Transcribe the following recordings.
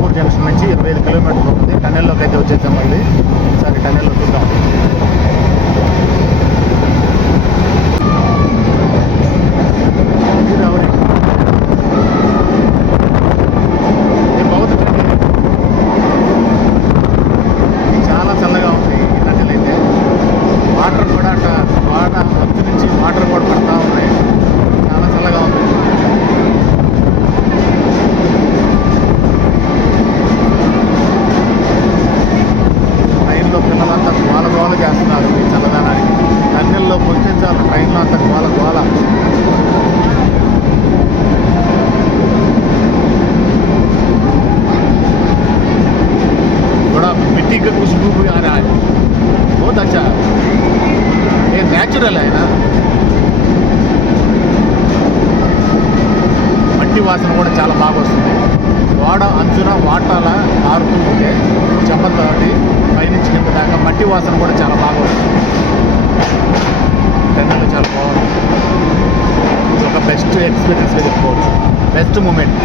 Anantapur junction నుంచి 25 కిలోమీటర్లు ఉంటుంది. టన్నెల్లోకి అయితే వచ్చేసాం. మళ్ళీ ఒకసారి టన్నెల్లో చూద్దాం. చాలా చల్లగా ఉంది ఈ టన్నెల్ అయితే. వాటర్ కూడా అంచు నుంచి వాటర్ కూడా పడతా ఉన్నాయి. చాలా చల్లగా ఉంది. ట్రైన్లో పిల్లలంతా గోల చేస్తున్నారు ఈ చల్లదనానికి. టన్నెల్లోకి వచ్చే చాలు ట్రైన్లో అంతా గోల. थोड़ा मिट्टी का खुशबू भी आ रहा है, बहुत अच्छा। ये नेचुरल है ना. మట్టి వాసన కూడా చాలా బాగా వస్తుంది. గోడ అంచున వాటాల ఆరుతూ ఉంటే చెంపతోటి పైనుంచి కింద దాకా మట్టి వాసన కూడా చాలా బాగా వస్తుంది. టన్నెల్ చాలా బాగుంది. ఇది ఒక బెస్ట్ ఎక్స్పీరియన్స్గా చెప్పుకోవచ్చు. Best moment.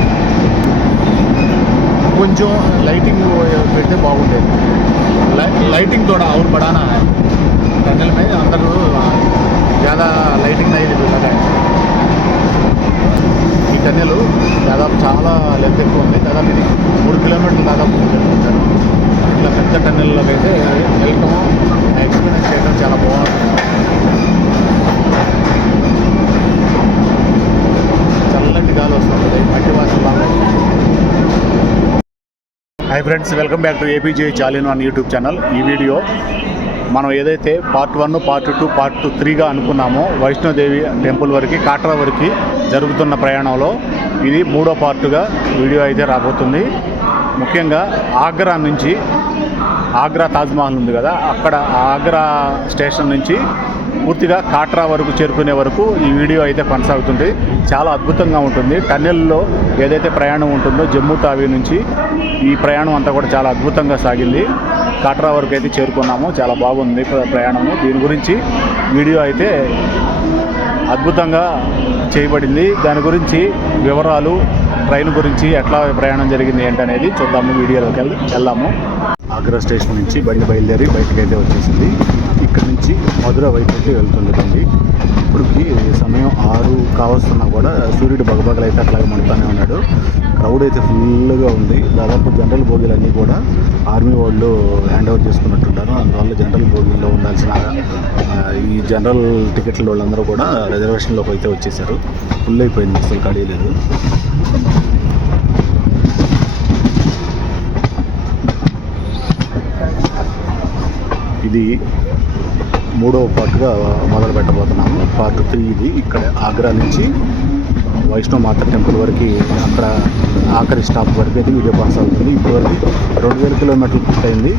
కొంచెం లైటింగ్ పెడితే బాగుండేది. लाइटिंग थोड़ा और बढ़ाना है टनल में. अंदर ज़्यादा लाइटिंग नहीं लगा है. ఈ టన్నెల్ దాదాపు చాలా లెంత్ ఎక్కువ ఉంది. దాదాపు ఇది 3 కిలోమీటర్లు దాదాపు ఉంటారు. ఇట్లా పెద్ద టన్నెల్లోకి అయితే వెళ్ళటం ఎక్స్పీరియన్స్ చేయడం చాలా బాగుంటుంది. చల్లటి గాలి వస్తుంది. మట్టి వాసన బాగా. Hi friends, welcome back to APJ చాలీన్ వన్ యూట్యూబ్ ఛానల్. ఈ వీడియో మనం ఏదైతే పార్ట్ 1, పార్ట్ 2, పార్ట్ 3గా అనుకున్నామో వైష్ణోదేవి టెంపుల్ వరకు, కాట్రా వరకు జరుగుతున్న ప్రయాణంలో ఇది 3వ పార్టుగా వీడియో అయితే రాబోతుంది. ముఖ్యంగా ఆగ్రా నుంచి, ఆగ్రా తాజ్మహల్ ఉంది కదా, అక్కడ ఆగ్రా స్టేషన్ నుంచి పూర్తిగా కాట్రా వరకు చేరుకునే వరకు ఈ వీడియో అయితే కొనసాగుతుంది. చాలా అద్భుతంగా ఉంటుంది. టన్నెల్లో ఏదైతే ప్రయాణం ఉంటుందో జమ్మూ తావీ నుంచి ఈ ప్రయాణం అంతా కూడా చాలా అద్భుతంగా సాగింది. కాట్రా వరకు అయితే చేరుకున్నాము. చాలా బాగుంది ప్రయాణము. దీని గురించి వీడియో అయితే అద్భుతంగా చేయబడింది. దాని గురించి వివరాలు, ట్రైన్ గురించి ఎట్లా ప్రయాణం జరిగింది ఏంటనేది చూద్దాము. వీడియోలోకి వెళ్దాము. ఆగ్రా స్టేషన్ నుంచి బండి బయలుదేరి బయటకు అయితే వచ్చేసింది. ఇక్కడ నుంచి మధుర వైపు అయితే వెళ్తుంది బండి. ఇప్పటికి సమయం 6 కావస్తున్నా కూడా సూర్యుడు బగబగలు అయితే అట్లాగే మండుతూనే ఉన్నాడు. క్రౌడ్ అయితే ఫుల్గా ఉంది. దాదాపు జనరల్ బోగీలన్నీ కూడా ఆర్మీ వాళ్ళు హ్యాండ్ ఓవర్ చేసుకున్నట్టున్నారు. అందువల్ల జనరల్ బోగీల్లో ఉండాల్సిన ఈ జనరల్ టికెట్ల వాళ్ళందరూ కూడా రిజర్వేషన్లోకి అయితే వచ్చేసారు. ఫుల్ అయిపోయింది, అసలు ఖాళీ లేదు. ఇది 3వ పార్ట్గా మొదలు పెట్టబోతున్నాము. పార్ట్ 3 ఇది. ఇక్కడ ఆగ్రా నుంచి వైష్ణోమాత టెంపుల్ వరకు, అక్కడ ఆఖరి స్టాప్ వరకు అయితే వీడియో కొనసాగుతుంది. ఇప్పటివరకు 2000 కిలోమీటర్లు పూర్తయింది.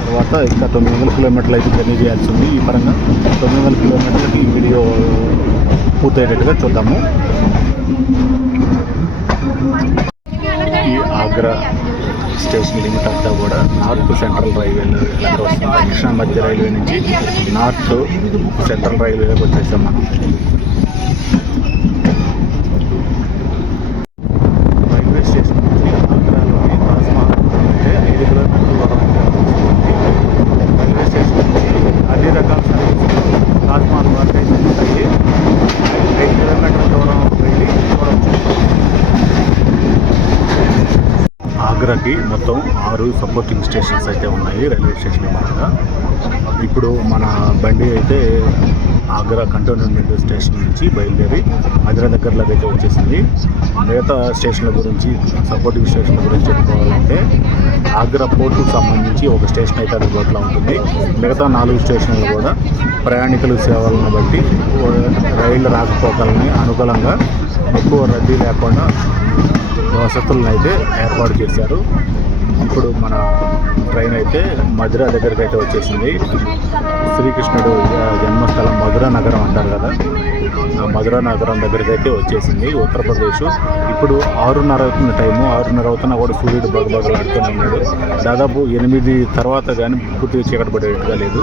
తర్వాత ఇంకా 900 కిలోమీటర్లు అయితే జర్నీ చేయాల్సి ఉంది. ఈ పరంగా 900 కిలోమీటర్లకి ఈ వీడియో పూర్తయ్యేటట్టుగా చూద్దాము. ఈ ఆగ్రా స్టేషన్ లిమిట్ అంతా కూడా నార్త్ సెంట్రల్ రైల్వేలో వస్తుంది. దక్షిణ మధ్య రైల్వే నుంచి నార్త్ సెంట్రల్ రైల్వేలోకి వచ్చేసాం మనం. రైల్వే స్టేషన్ నుంచి ఆగ్రాలోని తాజ్మహల్ అంటే 5 కిలోమీటర్ల దూరం ఉంటుంది. రైల్వే స్టేషన్ నుంచి అన్ని రకాల సర్వీసులు తాజ్మహల్ వరకు అయితే ఉంటాయి. 5 కిలోమీటర్ల దూరం వెళ్ళి చూడవచ్చు. ఆగ్రాకి మొత్తం 6 సపోర్టింగ్ స్టేషన్స్ అయితే ఉన్నాయి రైల్వే స్టేషన్ పరంగా. ఇప్పుడు మన బండి అయితే ఆగ్రా కంటోన్మెంట్ స్టేషన్ నుంచి బయలుదేరి మధుర దగ్గరలోకి అయితే వచ్చేసింది. మిగతా స్టేషన్ల గురించి, సపోర్టింగ్ స్టేషన్ల గురించి చెప్పుకోవాలంటే ఆగ్రా పోర్టుకు సంబంధించి ఒక స్టేషన్ అయితే అందుబాటులో ఉంటుంది. మిగతా 4 స్టేషన్లు కూడా ప్రయాణికుల సేవలను బట్టి రైళ్ల రాకపోకలని అనుకూలంగా ఎక్కువ రద్దీ లేకుండా వసతులను అయితే ఏర్పాటు చేశారు. ఇప్పుడు మన ట్రైన్ అయితే మధుర దగ్గరికి అయితే వచ్చేసింది. శ్రీకృష్ణుడు జన్మస్థలం మధుర నగరం అంటారు కదా, ఆ మధుర నగరం దగ్గరికి అయితే వచ్చేసింది ఉత్తరప్రదేశ్. ఇప్పుడు 6:30 అవుతుంది టైము. 6:30 అవుతున్నా కూడా సూర్యుడు బగబగలాడుతూనే ఉన్నాడు. దాదాపు 8 తర్వాత కానీ పూర్తిగా చీకటి పడేట్టుగా లేదు,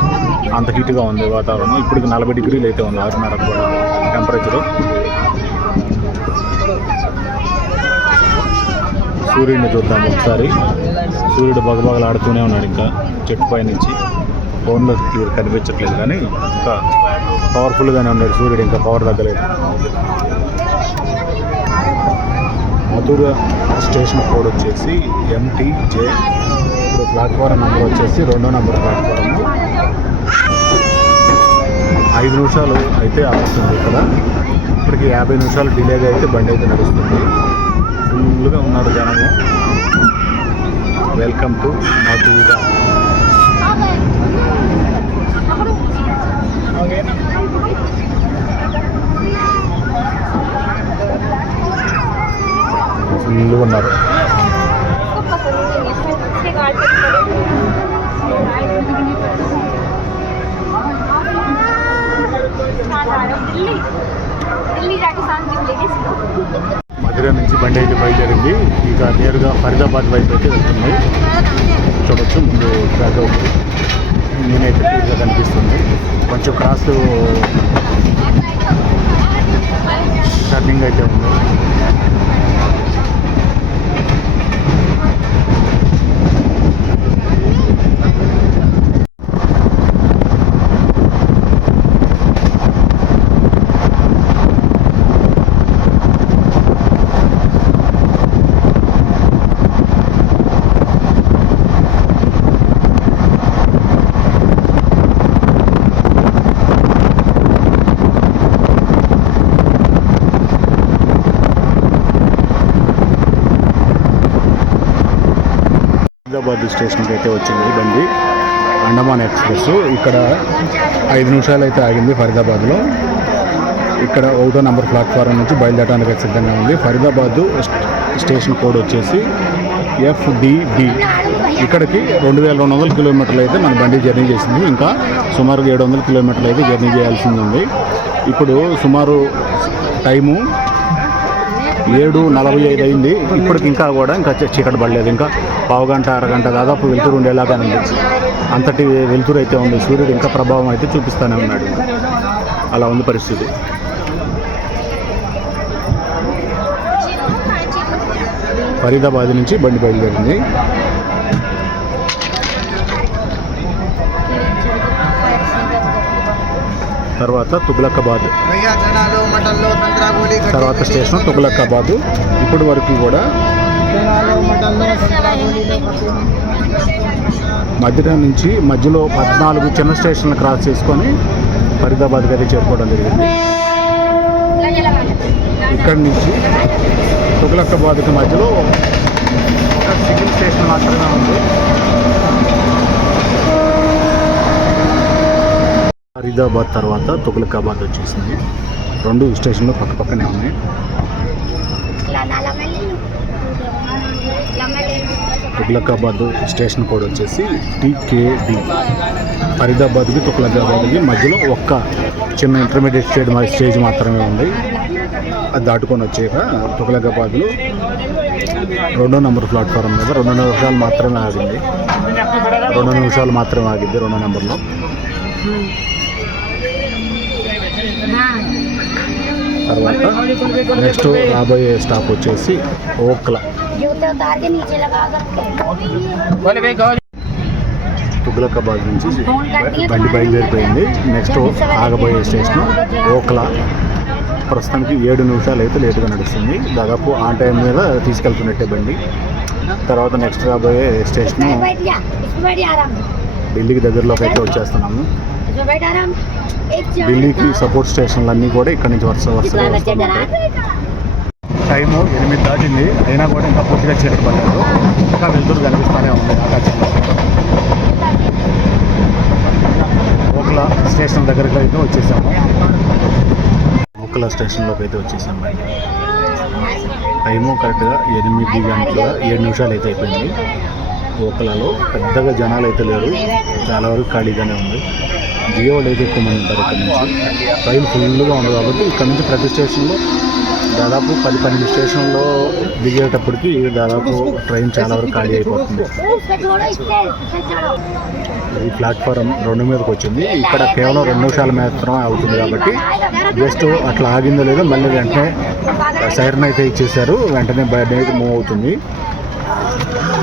అంత హీట్గా ఉంది వాతావరణం. ఇప్పటికి 40 డిగ్రీలు అయితే ఉంది 6:30 కూడా టెంపరేచరు. సూర్యుడిని చూద్దాం ఒకసారి. సూర్యుడు బగబగలు ఆడుతూనే ఉన్నాడు. ఇంకా చెట్టు పై నుంచి ఫోన్లో క్లియర్ కనిపించట్లేదు కానీ ఇంకా పవర్ఫుల్గానే ఉన్నాడు సూర్యుడు. ఇంకా పవర్ తగ్గలేదు. మధుర స్టేషన్ కోడ్ వచ్చేసి MTJ. ఇప్పుడు ప్లాట్ఫారం నెంబర్ వచ్చేసి 2వ నెంబర్ ప్లాట్ఫారం. 5 నిమిషాలు అయితే ఆగుతుంది ఇక్కడ. ఇప్పటికి 50 నిమిషాలు డిలేగా అయితే బండి అయితే నడుస్తుంది. ఫుల్గా ఉన్నారు జనము. వెల్కమ్ టు మధుర. ఫుల్గా ఉన్నారు. మధుర నుంచి బండి అయితే బయలుదేరింది. ఇక నేరుగా ఫరీదాబాద్ వైపు అయితే వెళ్తుంది. చూడొచ్చు ముందు ట్రాక్ అవుతుంది. నేనైతే క్లియర్గా కనిపిస్తుంది. కొంచెం క్రాస్ టర్నింగ్ అయితే ఉంది. ఫరీదాబాద్ స్టేషన్కి అయితే వచ్చింది బండి. అండమాన్ ఎక్స్ప్రెస్. ఇక్కడ 5 నిమిషాలు అయితే ఆగింది ఫరీదాబాద్లో. ఇక్కడ 1వ నెంబర్ ప్లాట్ఫారం నుంచి బయలుదేరడానికి సిద్ధంగా ఉంది. ఫరీదాబాద్ స్టేషన్ కోడ్ వచ్చేసి FDD. ఇక్కడికి 2200 కిలోమీటర్లు అయితే మన బండి జర్నీ చేసింది. ఇంకా సుమారు 700 కిలోమీటర్లు అయితే జర్నీ చేయాల్సింది ఉంది. ఇప్పుడు సుమారు టైము 7:45 అయింది. ఇప్పటికి ఇంకా కూడా ఇంకా చీకటి పడలేదు. ఇంకా పావుగంట అరగంట దాదాపు వెలుతురు ఉండేలాగా ఉంది. అంతటి వెలుతురు అయితే ఉంది. సూర్యుడు ఇంకా ప్రభావం అయితే చూపిస్తూనే ఉన్నాడు. అలా ఉంది పరిస్థితి. ఫరీదాబాద్ నుంచి బండి బయలుదేరింది. తర్వాత తుగ్లకాబాద్. తర్వాత స్టేషన్ తుగ్లకాబాద్. ఇప్పటి వరకు కూడా మధుర నుంచి మధ్యలో 14 చిన్న స్టేషన్లు క్రాస్ చేసుకొని ఫరీదాబాద్కి అయితే చేరుకోవడం జరిగింది. ఇక్కడి నుంచి తుగ్లకాబాద్కి మధ్యలో ఒక సింగిల్ స్టేషన్ మాత్రమే ఉంది. ఫరీదాబాద్ తర్వాత తుగ్లకాబాద్ వచ్చేసింది. 2 స్టేషన్లు పక్కపక్కనే ఉన్నాయి. తుగ్లకాబాద్ స్టేషన్ కోడ్ వచ్చేసి TKD. ఫరీదాబాద్కి తుగ్లకాబాద్కి మధ్యలో ఒక్క చిన్న ఇంటర్మీడియట్ స్టేజ్ మాత్రమే ఉంది. అది దాటుకొని వచ్చాక తుగ్లకాబాద్లో 2వ నెంబర్ ప్లాట్ఫారం మీద 2 నిమిషాలు మాత్రమే ఆగింది. 2 నిమిషాలు మాత్రమే ఆగింది 2వ నెంబర్లో. తర్వాత నెక్స్ట్ రాబోయే స్టాప్ వచ్చేసి ఓక్లా. తుగ్లకాబాద్ నుంచి బండి బయలుదేరిపోయింది. నెక్స్ట్ ఆగబోయే స్టేషన్ ఓక్లా. ప్రస్తుతానికి 7 నిమిషాలు అయితే లేటుగా నడుస్తుంది. దాదాపు ఆ టైం మీద తీసుకెళ్తున్నట్టే బండి. తర్వాత నెక్స్ట్ రాబోయే స్టేషన్ ఢిల్లీకి దగ్గరలోకి అయితే వచ్చేస్తున్నాము. ఢిల్లీకి సపోర్ట్ స్టేషన్లు అన్నీ కూడా ఇక్కడ నుంచి వరుసగా వస్తున్నాయి. టైము 8 దాటింది. అయినా కూడా ఇంకా పూర్తిగా చీకటి పడ్డారు. ఇంకా వెలుతురు కనిపిస్తూనే ఉంది ఆకాశంలో. ఓక్లా స్టేషన్ దగ్గరికి అయితే వచ్చేసాము. ఓక్లా స్టేషన్లోకి అయితే వచ్చేసాము. టైము కరెక్ట్గా 8 గంటల 7 నిమిషాలు అయితే అయిపోయింది. ఓక్లాలో పెద్దగా జనాలు అయితే లేరు. చాలా వరకు ఖాళీగానే ఉంది. జియో వాళ్ళు అయితే ఎక్కువ మంది ఉంటారు. ఇక్కడ నుంచి రైలు ఫుల్గా ఉంది కాబట్టి ఇక్కడ నుంచి ప్రతి స్టేషన్లో దాదాపు 10-12 స్టేషన్లో దిగేటప్పటికి దాదాపు ట్రైన్ చాలా వరకు ఖాళీ అయిపోతుంది. ఈ ప్లాట్ఫారం 2 మీదకి వచ్చింది. ఇక్కడ కేవలం 2 నిమిషాల మాత్రమే అవుతుంది కాబట్టి జస్ట్ అట్లా ఆగిందో లేదో మళ్ళీ వెంటనే సైరన్ అయితే ఇచ్చేసారు. వెంటనే బయట మూవ్ అవుతుంది.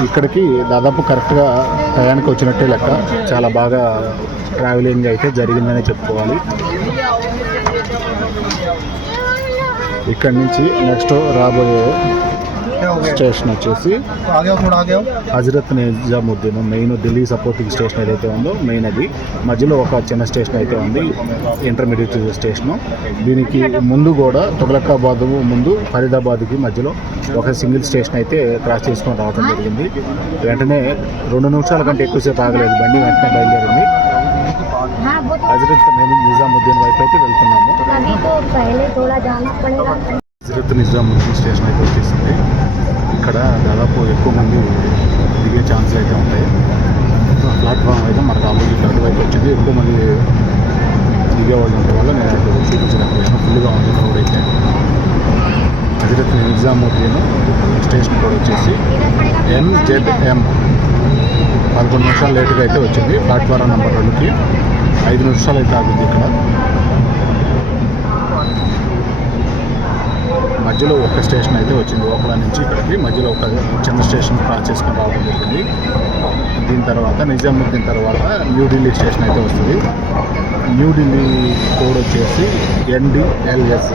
ఇక్కడికి దాదాపు కరెక్ట్గా టయానికి వచ్చినట్టే లెక్క. చాలా బాగా ట్రావెలింగ్ అయితే జరిగిందని చెప్పుకోవాలి. ఇక్కడి నుంచి నెక్స్ట్ రాబోయే స్టేషన్ వచ్చేసి Hazrat Nizamuddin, main Delhi supporting station ఏదైతే ఉందో మెయిన్ అది. మధ్యలో ఒక చిన్న స్టేషన్ అయితే ఉంది, ఇంటర్మీడియట్ స్టేషను. దీనికి ముందు కూడా తుగలకాబాద్ ముందు ఫరీదాబాద్కి మధ్యలో ఒక సింగిల్ స్టేషన్ అయితే క్రాస్ చేసుకొని రావడం జరిగింది. వెంటనే 2 నిమిషాల కంటే ఎక్కువసేపు ఆగలేదు, బండి వెంటనే బయలుదేరింది. హజరత్ నిజాముద్దీన్ వైపు అయితే వెళ్తున్నాము. హజరత్ నిజాముద్దీన్ స్టేషన్ అయితే వచ్చేసింది. ఇక్కడ దాదాపు ఎక్కువ మంది దిగే ఛాన్సులు అయితే ఉంటాయి. ప్లాట్ఫామ్ అయితే మనకు ఆపోజిట్ అటువైపు వచ్చింది. ఎక్కువ మంది దిగేవాళ్ళు ఉండడం వల్ల నేను అటు చూపించలేకపోయాను. ఫుల్గా ఉంది క్రౌడ్ అయితే. హజరత్ నిజాముద్దీన్ స్టేషన్ కూడా వచ్చేసి NZM 11 నిమిషాలు లేటుగా అయితే వచ్చింది. ప్లాట్ఫారం నెంబర్ 2కి 5 నిమిషాలు అయితే ఆగుద్ది. ఇక్కడ మధ్యలో ఒక స్టేషన్ అయితే వచ్చింది. ఓకలా నుంచి ఇక్కడికి మధ్యలో ఒక చిన్న స్టేషన్ క్రాస్ చేసుకొని రావడం జరిగింది. దీని తర్వాత నిజాముద్దీన్ తర్వాత న్యూఢిల్లీ స్టేషన్ అయితే వస్తుంది. న్యూఢిల్లీ కోడ్ వచ్చేసి NDLS.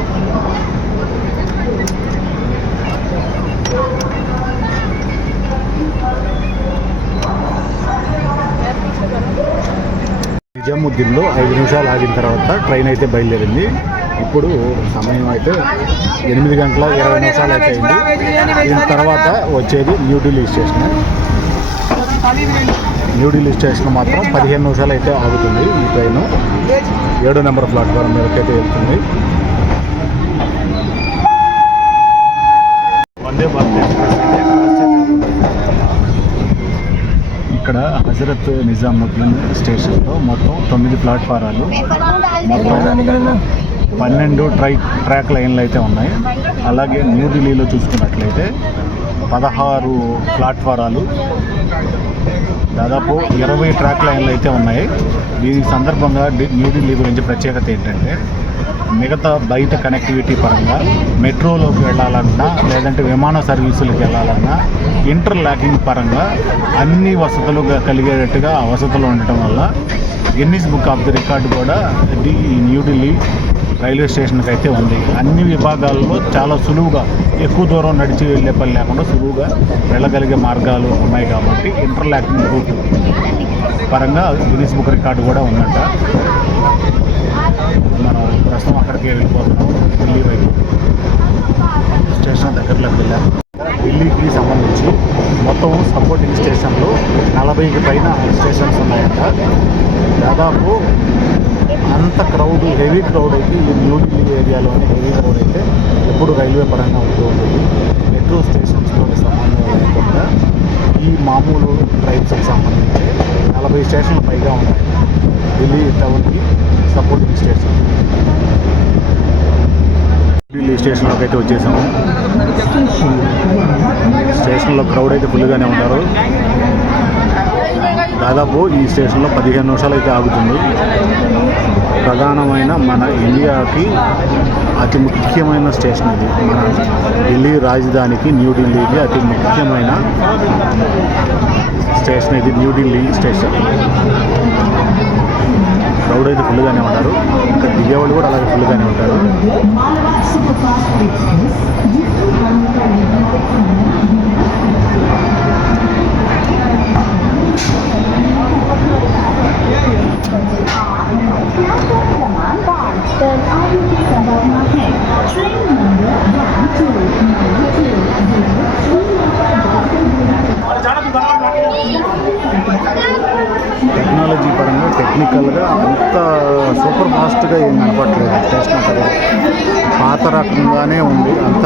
నిజాముద్దీన్లో 5 నిమిషాలు ఆగిన తర్వాత ట్రైన్ అయితే బయలుదేరింది. ఇప్పుడు సమయం అయితే 8 గంటల 20 నిమిషాలు అయితే అయింది. దీని తర్వాత వచ్చేది న్యూఢిల్లీ స్టేషన్. న్యూఢిల్లీ స్టేషన్ మాత్రం 15 నిమిషాలు అయితే ఆగుతుంది. ఈ ట్రైన్ 7వ నెంబర్ ప్లాట్ఫారం మీదకి అయితే వెళ్తుంది. వందే భారత్ ఎక్స్ప్రెస్ అయితే ఇక్కడ హజరత్ నిజాముద్దీన్ స్టేషన్లో మొత్తం 9 ప్లాట్ఫారాలు, మొత్తం 12 ట్రాక్ లైన్లు అయితే ఉన్నాయి. అలాగే న్యూఢిల్లీలో చూసుకున్నట్లయితే 16 ప్లాట్ఫారాలు, దాదాపు 20 ట్రాక్ లైన్లు అయితే ఉన్నాయి. దీని సందర్భంగా న్యూఢిల్లీ గురించి ప్రత్యేకత ఏంటంటే మిగతా బయట కనెక్టివిటీ పరంగా మెట్రోలోకి వెళ్ళాలన్నా లేదంటే విమాన సర్వీసులకు వెళ్ళాలన్నా ఇంటర్లాకింగ్ పరంగా అన్ని వసతులు కలిగేటట్టుగా వసతులు ఉండటం వల్ల Guinness book of the record కూడా ఈ న్యూఢిల్లీ రైల్వే స్టేషన్కి అయితే ఉంది. అన్ని విభాగాల్లో చాలా సులువుగా, ఎక్కువ దూరం నడిచి వెళ్ళే పని లేకుండా సులువుగా వెళ్ళగలిగే మార్గాలు ఉన్నాయి. కాబట్టి ఇంటర్లాకింగ్ రూట్ పరంగా గిన్నిస్ బుక్ రికార్డు కూడా ఉందంట. మనం ప్రస్తుతం అక్కడికి వెళ్ళిపోతున్నాం. ఢిల్లీ వైపు స్టేషన్ దగ్గరలోకి వెళ్ళాం. ఢిల్లీకి సంబంధించి మొత్తం సపోర్టింగ్ స్టేషన్లు 40కి పైన స్టేషన్స్ ఉన్నాయంట. దాదాపు అంత క్రౌడ్, హెవీ క్రౌడ్ అయితే ఈ న్యూఢిల్లీ ఏరియాలోనే హెవీ క్రౌడ్ అయితే ఎప్పుడు రైల్వే పరంగా ఉంటూ ఉంటుంది. మెట్రో స్టేషన్స్తో సంబంధం లేకుండా ఈ మామూలు ట్రైన్స్కి సంబంధించి 40 స్టేషన్లు పైగా ఉన్నాయి ఢిల్లీ టౌన్కి సపోర్టింగ్ స్టేషన్. ఢిల్లీ స్టేషన్లోకి అయితే వచ్చేసాము. స్టేషన్లో క్రౌడ్ అయితే ఫుల్గానే ఉంటారు. దాదాపు ఈ స్టేషన్లో 15 నిమిషాలు అయితే ఆగుతుంది. ప్రధానమైన మన ఇండియాకి అతి ముఖ్యమైన స్టేషన్ ఇది. మన ఢిల్లీ రాజధానికి న్యూఢిల్లీకి అతి ముఖ్యమైన స్టేషన్ ఇది, న్యూఢిల్లీ స్టేషన్. క్రౌడ్ అయితే ఫుల్గానే ఉంటారు. ఇక్కడ దిగేవాళ్ళు కూడా అలాగే ఫుల్గానే ఉంటారు. టెక్నాలజీ పరంగా టెక్నికల్గా అంత సూపర్ ఫాస్ట్గా ఏం కనపడలేదు. స్టేషన్ కదా పాత రకంగానే ఉంది. అంత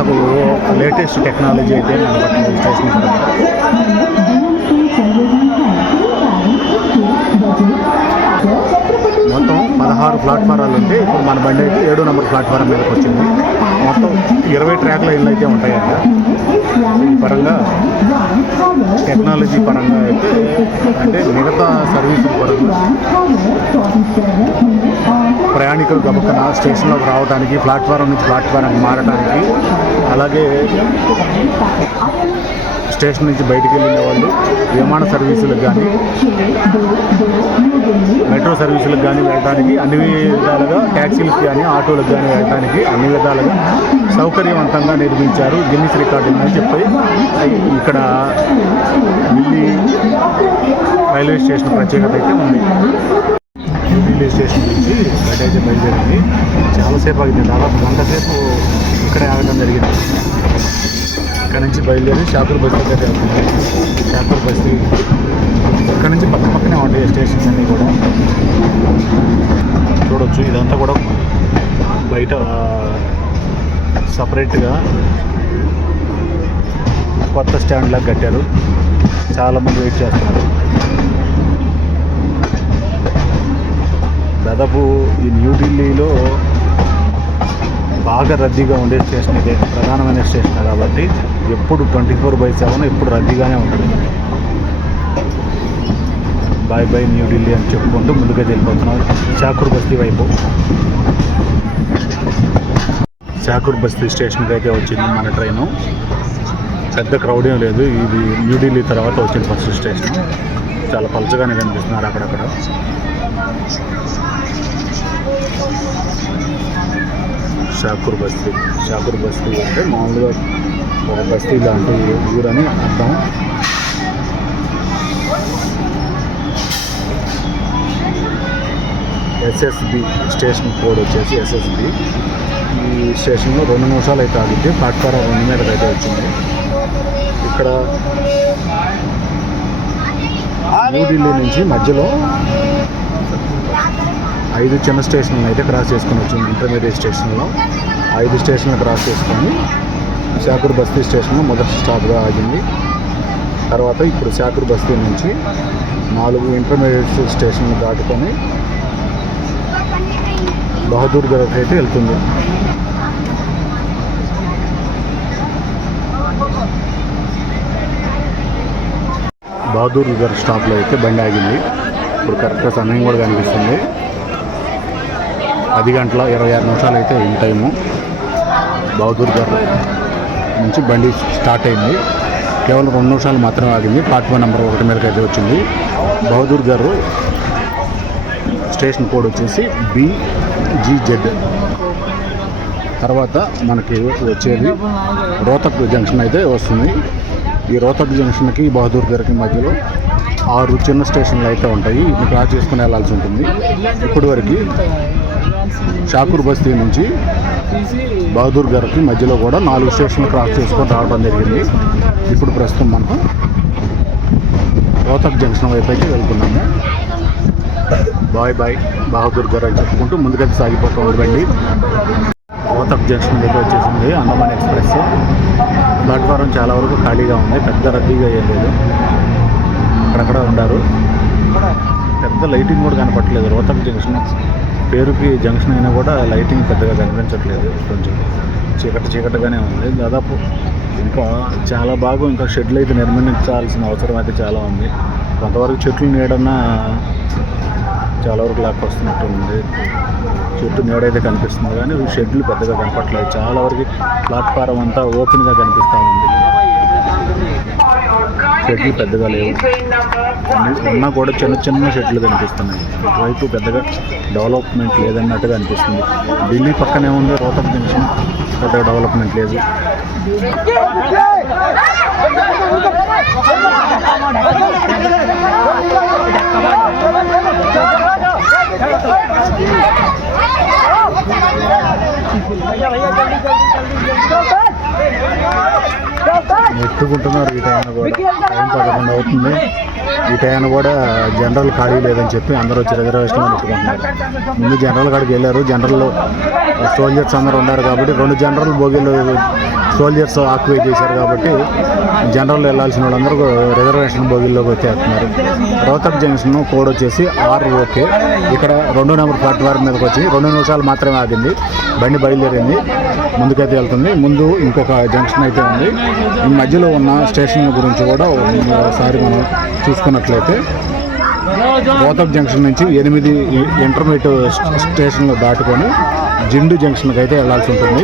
లేటెస్ట్ టెక్నాలజీ అయితే కనపడలేదు స్టేషన్ పరంగా. మొత్తం 16 ప్లాట్ఫారాలు ఉంటే ఇప్పుడు మన బండి అయితే 7వ నెంబర్ ప్లాట్ఫారం మీదకి వచ్చింది. మొత్తం 20 ట్రాక్ లైన్లు అయితే ఉంటాయంట. ఈ పరంగా టెక్నాలజీ పరంగా అయితే అంటే మిగతా సర్వీసుల పరంగా ప్రయాణికులు గబుక్కున స్టేషన్లోకి రావడానికి, ప్లాట్ఫారం నుంచి ప్లాట్ఫారం మారడానికి, అలాగే స్టేషన్ నుంచి బయటికి వెళ్ళిన వాళ్ళు విమాన సర్వీసులకు కానీ మెట్రో సర్వీసులకు కానీ వెళ్ళడానికి అన్ని విధాలుగా, ట్యాక్సీలకు కానీ ఆటోలకు కానీ వెళ్ళడానికి అన్ని విధాలుగా సౌకర్యవంతంగా నిర్మించారు. గిన్నిస్ రికార్డు అని చెప్పి ఇక్కడ ఢిల్లీ రైల్వే స్టేషన్ ప్రత్యేకత అయితే ఉంది. ఢిల్లీ స్టేషన్ నుంచి బయట అయితే బయలుదేరింది. చాలాసేపు ఆగింది, దాదాపు గంట సేపు ఇక్కడే ఆగడం జరిగింది. ఇక్కడ నుంచి బయలుదేరి షాపూర్ బస్తీ అయితే వెళ్తుంది. షాపూర్ బస్తీ ఇక్కడ నుంచి పక్కనే ఉంటాయి స్టేషన్స్ అన్నీ కూడా చూడవచ్చు. ఇదంతా కూడా బయట సపరేట్గా కొత్త స్టాండ్ లాగా కట్టారు. చాలామంది వెయిట్ చేస్తున్నారు. దాదాపు ఈ న్యూఢిల్లీలో బాగా రద్దీగా ఉండే స్టేషన్ ఇదే, ప్రధానమైన స్టేషన్ కాబట్టి ఎప్పుడు 24/7 ఎప్పుడు రద్దీగానే ఉంటుంది. బాయ్ బాయ్ న్యూఢిల్లీ అని చెప్పుకుంటూ ముందుగా వెళ్ళిపోతున్నారు షాకూర్ బస్తీ వైపు. షాకూర్ బస్తీ స్టేషన్కి అయితే వచ్చింది మన ట్రైను. పెద్ద క్రౌడ్ ఏం లేదు. ఇది న్యూఢిల్లీ తర్వాత వచ్చింది ఫస్ట్ స్టేషన్. చాలా పలచగానే కనిపిస్తున్నారు అక్కడక్కడ. షాకూర్ బస్తీ అంటే మామూలుగా ఒక బస్తీ లాంటి ఊరని అర్థం. ఎస్ఎస్బి స్టేషన్ కోడ్ వచ్చేసి ఎస్ఎస్బి. ఈ స్టేషన్లో 2 నిమిషాలు అయితే ఆగింది. ప్లాట్ఫారం 2 మీదకి అయితే వచ్చింది. ఇక్కడ న్యూఢిల్లీ నుంచి మధ్యలో 5 చిన్న స్టేషన్లు అయితే క్రాస్ చేసుకొని వచ్చింది. ఇంటర్మీడియట్ స్టేషన్లో 5 స్టేషన్లు క్రాస్ చేసుకొని షాకూర్ బస్తీ స్టేషన్లో మొదటి స్టాప్గా ఆగింది. తర్వాత ఇప్పుడు షాకూర్ బస్తీ నుంచి 4 ఇంటర్మీడియట్ స్టేషన్లు దాటుకొని బహదూర్ గర్కి అయితే వెళ్తుంది. బహదూర్ గర్ స్టాప్లో అయితే బండి ఆగింది. ఇప్పుడు కరెక్ట్గా సమయం కూడా కనిపిస్తుంది. 10:26 అయితే ఇన్ టైము. బహదూర్ గర్ నుంచి బండి స్టార్ట్ అయింది. కేవలం 2 నిమిషాలు మాత్రమే ఆగింది. ప్లాట్ఫామ్ నెంబర్ 1 మీదకి అయితే వచ్చింది. బహదూర్ గర్ స్టేషన్ కోడ్ వచ్చేసి BGZ. తర్వాత మనకి వచ్చేది రోహతక్ జంక్షన్ అయితే వస్తుంది. ఈ రోహతక్ జంక్షన్కి బహదూర్ గర్కి మధ్యలో 6 చిన్న స్టేషన్లు అయితే ఉంటాయి. ఇవి క్రాస్ చేసుకుని వెళ్ళాల్సి ఉంటుంది. ఇప్పటి వరకు షాకూర్ బస్తీ నుంచి బహదూర్ గర్కి మధ్యలో కూడా 4 స్టేషన్లు క్రాస్ చేసుకొని రావడం జరిగింది. ఇప్పుడు ప్రస్తుతం మనం రోహతక్ జంక్షన్ వైపు అయితే వెళ్తున్నాము. బాయ్ బాయ్ బహదూర్ గర్ అని చెప్పుకుంటూ ముందుకైతే సాగిపోతూ ఉండండి. రోహతక్ జంక్షన్ దగ్గర వచ్చేసింది అండమాన్ ఎక్స్ప్రెస్. ప్లాట్ఫారం చాలా వరకు ఖాళీగా ఉంది. పెద్ద రద్దీగా ఏం లేదు. అక్కడక్కడ ఉన్నారు. పెద్ద లైటింగ్ కూడా కనపట్లేదు. రోహతక్ జంక్షన్ పేరుకి జంక్షన్ అయినా కూడా లైటింగ్ పెద్దగా కనిపించట్లేదు. కొంచెం చీకటిగానే ఉంది. దాదాపు ఇంకా చాలా భాగం ఇంకా షెడ్లు అయితే నిర్మించాల్సిన అవసరం అయితే చాలా ఉంది. కొంతవరకు చెట్లు నీడన్నా చాలా వరకు లాక్ వస్తున్నట్టు ఉంది. చెట్టు నీడైతే కనిపిస్తుంది కానీ షెడ్లు పెద్దగా కనపట్లేదు. చాలా వరకు ప్లాట్ఫారం అంతా ఓపెన్గా కనిపిస్తూ ఉంది. షెడ్లు పెద్దగా లేవు. ఉన్నా కూడా చిన్న షెడ్లు కనిపిస్తున్నాయి. ఇటువైపు పెద్దగా డెవలప్మెంట్ లేదన్నట్టుగా అనిపిస్తుంది. ఢిల్లీ పక్కనే ఉంది రోహతక్ జంక్షన్. పెద్దగా డెవలప్మెంట్ లేదు. నెట్టుకుంటున్నారు. ఈ టైం కూడా టైం 11 అవుతుంది. ఈ టైం కూడా జనరల్ ఖాళీ లేదని చెప్పి అందరూ వచ్చి రిజర్వేషన్లో నెట్టుకుంటున్నారు. ముందు జనరల్ కాడికి వెళ్ళారు. జనరల్ సోల్జర్స్ అందరూ ఉన్నారు కాబట్టి 2 జనరల్ బోగీలు సోల్జర్స్ ఆక్యుపై చేశారు కాబట్టి జనరల్ వెళ్ళాల్సిన వాళ్ళందరూ రిజర్వేషన్ బోగీల్లోకి వచ్చేస్తున్నారు. రోహతక్ జంక్షన్ కోడ్ వచ్చేసి ROK. ఇక్కడ 2 నెంబర్ ప్లాట్ఫారం మీదకి వచ్చి 2 నిమిషాలు మాత్రమే ఆగింది. బండి బయలుదేరింది, ముందుకైతే వెళ్తుంది. ముందు ఇంకొక జంక్షన్ అయితే ఉంది. ఈ మధ్యలో ఉన్న స్టేషన్ గురించి కూడా ఒకసారి మనం చూసుకున్నట్లయితే రోహతక్ జంక్షన్ నుంచి 8 ఇంటర్మీడియట్ స్టేషన్లు దాటుకొని జిండు జంక్షన్కి అయితే వెళ్ళాల్సి ఉంటుంది.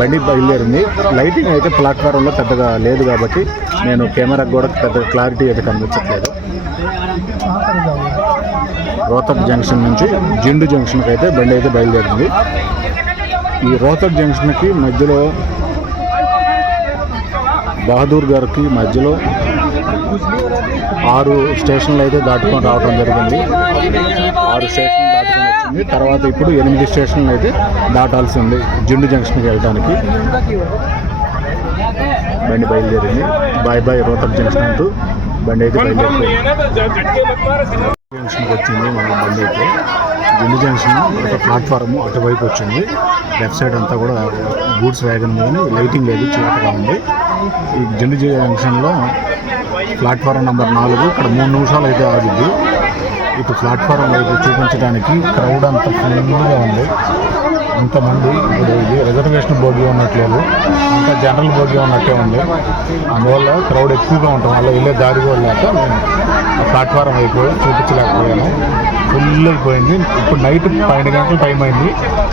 బండి బయలుదేరింది. లైటింగ్ అయితే ప్లాట్ఫారంలో పెద్దగా లేదు కాబట్టి నేను కెమెరాకి కూడా పెద్ద క్లారిటీ అయితే కనిపించట్లేదు. రోహతక్ జంక్షన్ నుంచి జిండు జంక్షన్కి అయితే బండి అయితే బయలుదేరింది. ఈ రోహతక్ జంక్షన్కి మధ్యలో బహదూర్ గారికి మధ్యలో 6 స్టేషన్లు అయితే దాటుకొని రావడం జరిగింది. 6 స్టేషన్లు దాటుకొని వచ్చింది. తర్వాత ఇప్పుడు 8 స్టేషన్లు అయితే దాటాల్సి ఉంది జిండు జంక్షన్కి వెళ్ళడానికి. బండి బయలుదేరింది. బాయ్ బాయ్ రోహతక్ జంక్షన్ అంటూ బండి అయితే బయలుదేరింది. జంక్షన్కి వచ్చింది మన బండి అయితే. జిండు జంక్షన్ ఒక ప్లాట్ఫారము అటువైపు వచ్చింది. లెఫ్ట్ సైడ్ అంతా కూడా గూడ్స్ వ్యాగన్ కానీ లైటింగ్ లేదు, చీకటిగా ఉంది. ఈ జిండు జంక్షన్లో ప్లాట్ఫారం నెంబర్ 4 ఇక్కడ 3 నిమిషాలు అయితే ఆగింది. ఇటు ప్లాట్ఫారం వైపు చూపించడానికి క్రౌడ్ అంతా ఫుల్గా ఉంది. అంతమంది ఇప్పుడు ఇది రిజర్వేషన్ బోగి ఉన్నట్లేదు, అంతా జనరల్ బోగి ఉన్నట్టే ఉంది. అందువల్ల క్రౌడ్ ఎక్కువగా ఉండటం వల్ల వెళ్ళే దారి కూడా లేక నేను ప్లాట్ఫారం అయిపోయి చూపించలేకపోయాను. ఫుల్ అయిపోయింది. ఇప్పుడు నైట్ 12 గంటల టైం అయింది.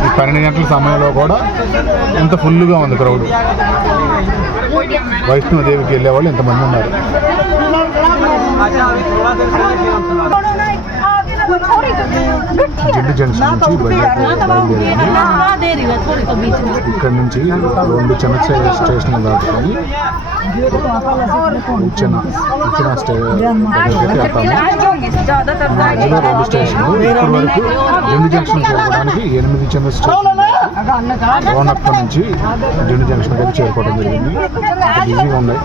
ఈ 12 గంటల సమయంలో కూడా ఎంత ఫుల్గా ఉంది క్రౌడ్. వైష్ణోదేవికి వెళ్ళే వాళ్ళు ఎంతమంది ఉన్నారు. జిండు జంక్షన్ నుంచి బయలుదేరింది. ఇక్కడ నుంచి 2 చిన్న స్టేషన్లు దాటుకొని ఉచ్చిన స్టేషన్ వెళ్తాము. మధ్యలో 2 స్టేషన్లు. ఇప్పటి వరకు జిండు జంక్షన్ చేరుకోవడానికి 8 చిన్న స్టేషన్లు. రోహతక్ నుంచి జిండు జంక్షన్ దగ్గర చేరుకోవడం జరిగింది. బిజీగా ఉన్నాయి.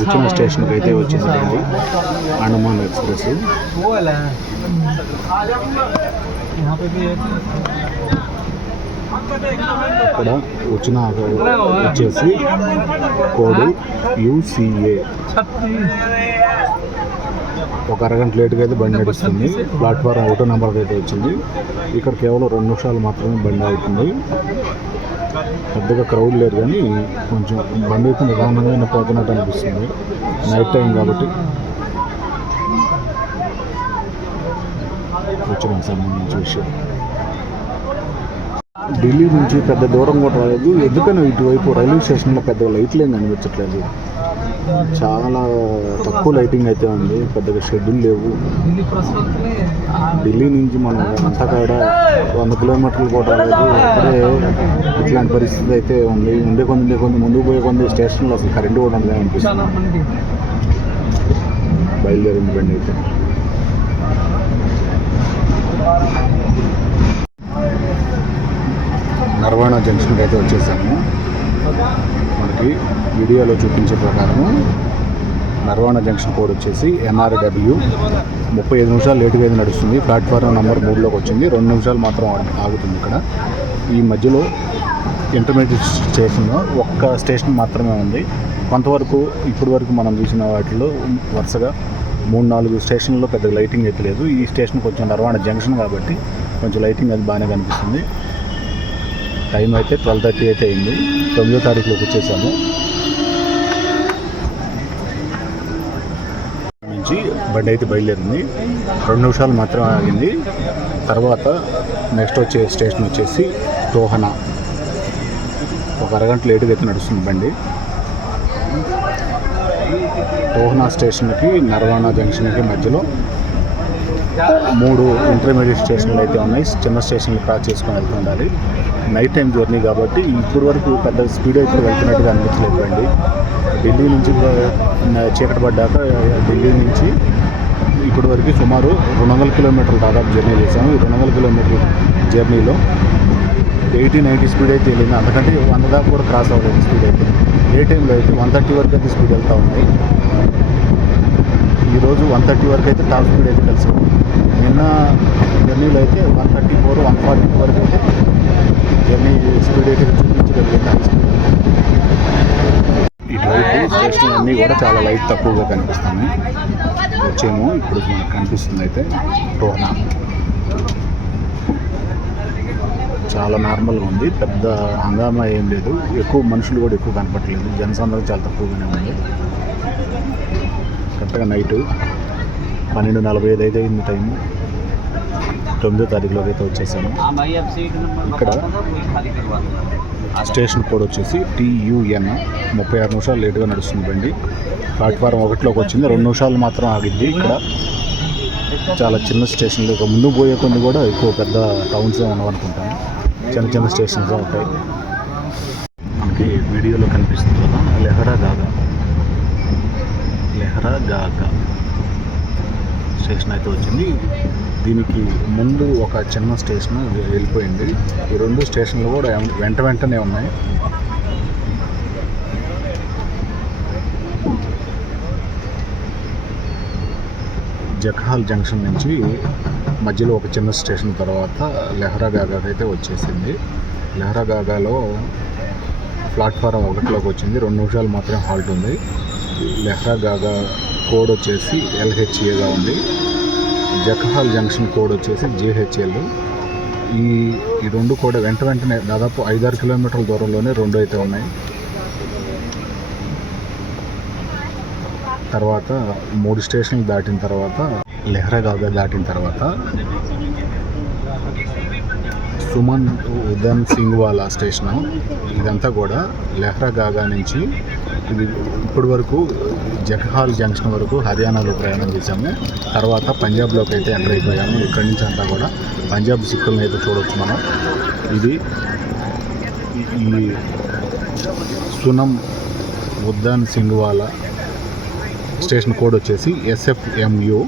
ఉచ్చిన స్టేషన్కి అయితే వచ్చిందండి అండమాన్ ఎక్స్ప్రెస్. ఇక్కడ వచ్చిన వచ్చేసి కోడ్ UCA. ఒక అరగంట లేట్గా అయితే బండి నడుస్తుంది. ప్లాట్ఫారం 1 నెంబర్కి అయితే వచ్చింది. ఇక్కడ కేవలం 2 నిమిషాలు మాత్రమే బండి అవుతుంది. పెద్దగా క్రౌడ్ లేదు కానీ కొంచెం బండి అయితే నిదానంగా పోతున్నట్టు అనిపిస్తుంది. నైట్ టైం కాబట్టి. వచ్చిన సంబంధించిన విషయం ఢిల్లీ నుంచి పెద్ద దూరం కూడా రాలేదు. ఎందుకని ఇటువైపు రైల్వే స్టేషన్లో పెద్దగా లైట్లు ఏం కనిపించట్లేదు. చాలా తక్కువ లైటింగ్ అయితే ఉంది. పెద్దగా షెడ్యూల్ లేవు. ఢిల్లీ నుంచి మనం అంతా కాడ 100 కిలోమీటర్లు కూడా లేదు. అప్పుడే ఇట్లాంటి పరిస్థితి అయితే ఉంది. ఉండే కొంత ముందుకు పోయే కొన్ని స్టేషన్లో అసలు కరెంటు కూడా ఉండదు అనిపిస్తుంది. బయలుదేరింది బండి అయితే. నర్వాణా జంక్షన్కి అయితే వచ్చేసాము. మనకి వీడియోలో చూపించే ప్రకారము నర్వాణా జంక్షన్ కోడ్ వచ్చేసి NRW. 35 నిమిషాలు లేటుగా అయితే నడుస్తుంది. ప్లాట్ఫారం నెంబర్ 3లోకి వచ్చింది. 2 నిమిషాలు మాత్రం ఆగుతుంది ఇక్కడ. ఈ మధ్యలో ఇంటర్మీడియట్ స్టేషన్లో ఒక్క స్టేషన్ మాత్రమే ఉంది. కొంతవరకు ఇప్పటి వరకు మనం చూసిన వాటిలో వరుసగా 3-4 స్టేషన్లో పెద్ద లైటింగ్ అయితే లేదు. ఈ స్టేషన్ కొంచెం నర్వాణా జంక్షన్ కాబట్టి కొంచెం లైటింగ్ అది బాగానే కనిపిస్తుంది. టైం అయితే 12:30 అయితే అయింది. 9వ తారీఖులోకి వచ్చేసాము. నుంచి బండి అయితే బయలుదేరింది. 2 నిమిషాలు మాత్రం ఆగింది. తర్వాత నెక్స్ట్ వచ్చే స్టేషన్ వచ్చేసి టోహనా. ఒక అరగంట లేటుగా అయితే నడుస్తుంది బండి. టోహనా స్టేషన్కి నర్వాణా జంక్షన్కి మధ్యలో 3 ఇంటర్మీడియట్ స్టేషన్లు అయితే ఉన్నాయి. చిన్న స్టేషన్లు క్రాస్ చేసుకొని వెళ్తూ ఉండాలి. నైట్ టైం జర్నీ కాబట్టి ఇప్పటి వరకు పెద్ద స్పీడ్ అయితే వెళ్తున్నట్టుగా అనిపించలేదు బండి. ఢిల్లీ నుంచి చీకటి పడ్డాక ఢిల్లీ నుంచి ఇప్పటి వరకు సుమారు 200 కిలోమీటర్లు దాదాపు జర్నీ చేశాము. ఈ 200 కిలోమీటర్ల జర్నీలో 80-90 స్పీడ్ అయితే వెళ్ళింది. అంతకంటే 100 దాకా కూడా క్రాస్ అవ్వలేదు స్పీడ్ అయితే. ఏ టైంలో అయితే 130 వరకు అయితే స్పీడ్ వెళ్తూ ఉన్నాయి. ఈరోజు 130 వరకు అయితే టాప్ స్పీడ్ అయితే కలిసి నిన్న జర్నీలో అయితే 134, 140 వరకు అయితే జర్నీ స్పీడ్ అయితే చూపించగలిగింది హై స్పీడ్. ఇటువైపు స్టేషన్లు అన్నీ కూడా చాలా లైట్ తక్కువగా కనిపిస్తున్నాయి. వచ్చేమో ఇప్పుడు మనకు కనిపిస్తుంది అయితే టోహనా. చాలా నార్మల్గా ఉంది. పెద్ద హంగామా ఏం లేదు. ఎక్కువ మనుషులు కూడా ఎక్కువ కనపడలేదు. జనసందరూ చాలా తక్కువగానే ఉంది. కరెక్ట్గా నైటు 12:45 అయితే అయింది టైము. 9వ తారీఖులోకి అయితే వచ్చేసాము. ఇక్కడ స్టేషన్ కోడ్ వచ్చేసి TUN. 36 నిమిషాలు లేటుగా నడుస్తుంది బండి. ప్లాట్ఫారం 1లోకి వచ్చింది. 2 నిమిషాలు మాత్రం ఆగిద్ది. ఇక్కడ చాలా చిన్న స్టేషన్లు, ఇక ముందు పోయే కొన్ని కూడా ఎక్కువ పెద్ద టౌన్సే ఉండవనుకుంటాను. చిన్న చిన్న స్టేషన్స్ ఉంటాయి. మనకి వీడియోలో కనిపిస్తుంది కదా, లెహరాగాగా స్టేషన్ అయితే వచ్చింది. దీనికి ముందు ఒక చిన్న స్టేషన్ వెళ్ళిపోయింది. ఈ 2 స్టేషన్లు కూడా వెంటనే ఉన్నాయి. జఖాల్ జంక్షన్ నుంచి మధ్యలో ఒక చిన్న స్టేషన్ తర్వాత లెహరాగాగా అయితే వచ్చేసింది. లెహరాగాగాలో ప్లాట్ఫారం 1లోకి వచ్చింది. 2 నిమిషాలు మాత్రమే హాల్ట్ ఉంది. లెహరాగాగా కోడ్ వచ్చేసి LHAగా ఉంది. జఖాల్ జంక్షన్ కోడ్ వచ్చేసి JHL. ఈ 2 కూడా వెంటనే దాదాపు 5-6 కిలోమీటర్ల దూరంలోనే 2 అయితే ఉన్నాయి. తర్వాత 3 స్టేషన్లు దాటిన తర్వాత లెహరాగాగా దాటిన తర్వాత సుమన్ ఉదన్ సింగ్వాలా స్టేషను. ఇదంతా కూడా లెహరాగాగా నుంచి ఇది ఇప్పటి వరకు జఖాల్ జంక్షన్ వరకు హర్యానాలో ప్రయాణం చేసాము. తర్వాత పంజాబ్లోకి అయితే ఎంటర్ అయిపోయాము. ఇక్కడి నుంచి అంతా కూడా పంజాబ్ సిక్కులను అయితే చూడవచ్చు మనం. ఇది ఈ సునం ఉద్దన్ సింగ్వాలా స్టేషన్ కోడ్ వచ్చేసి SFMU.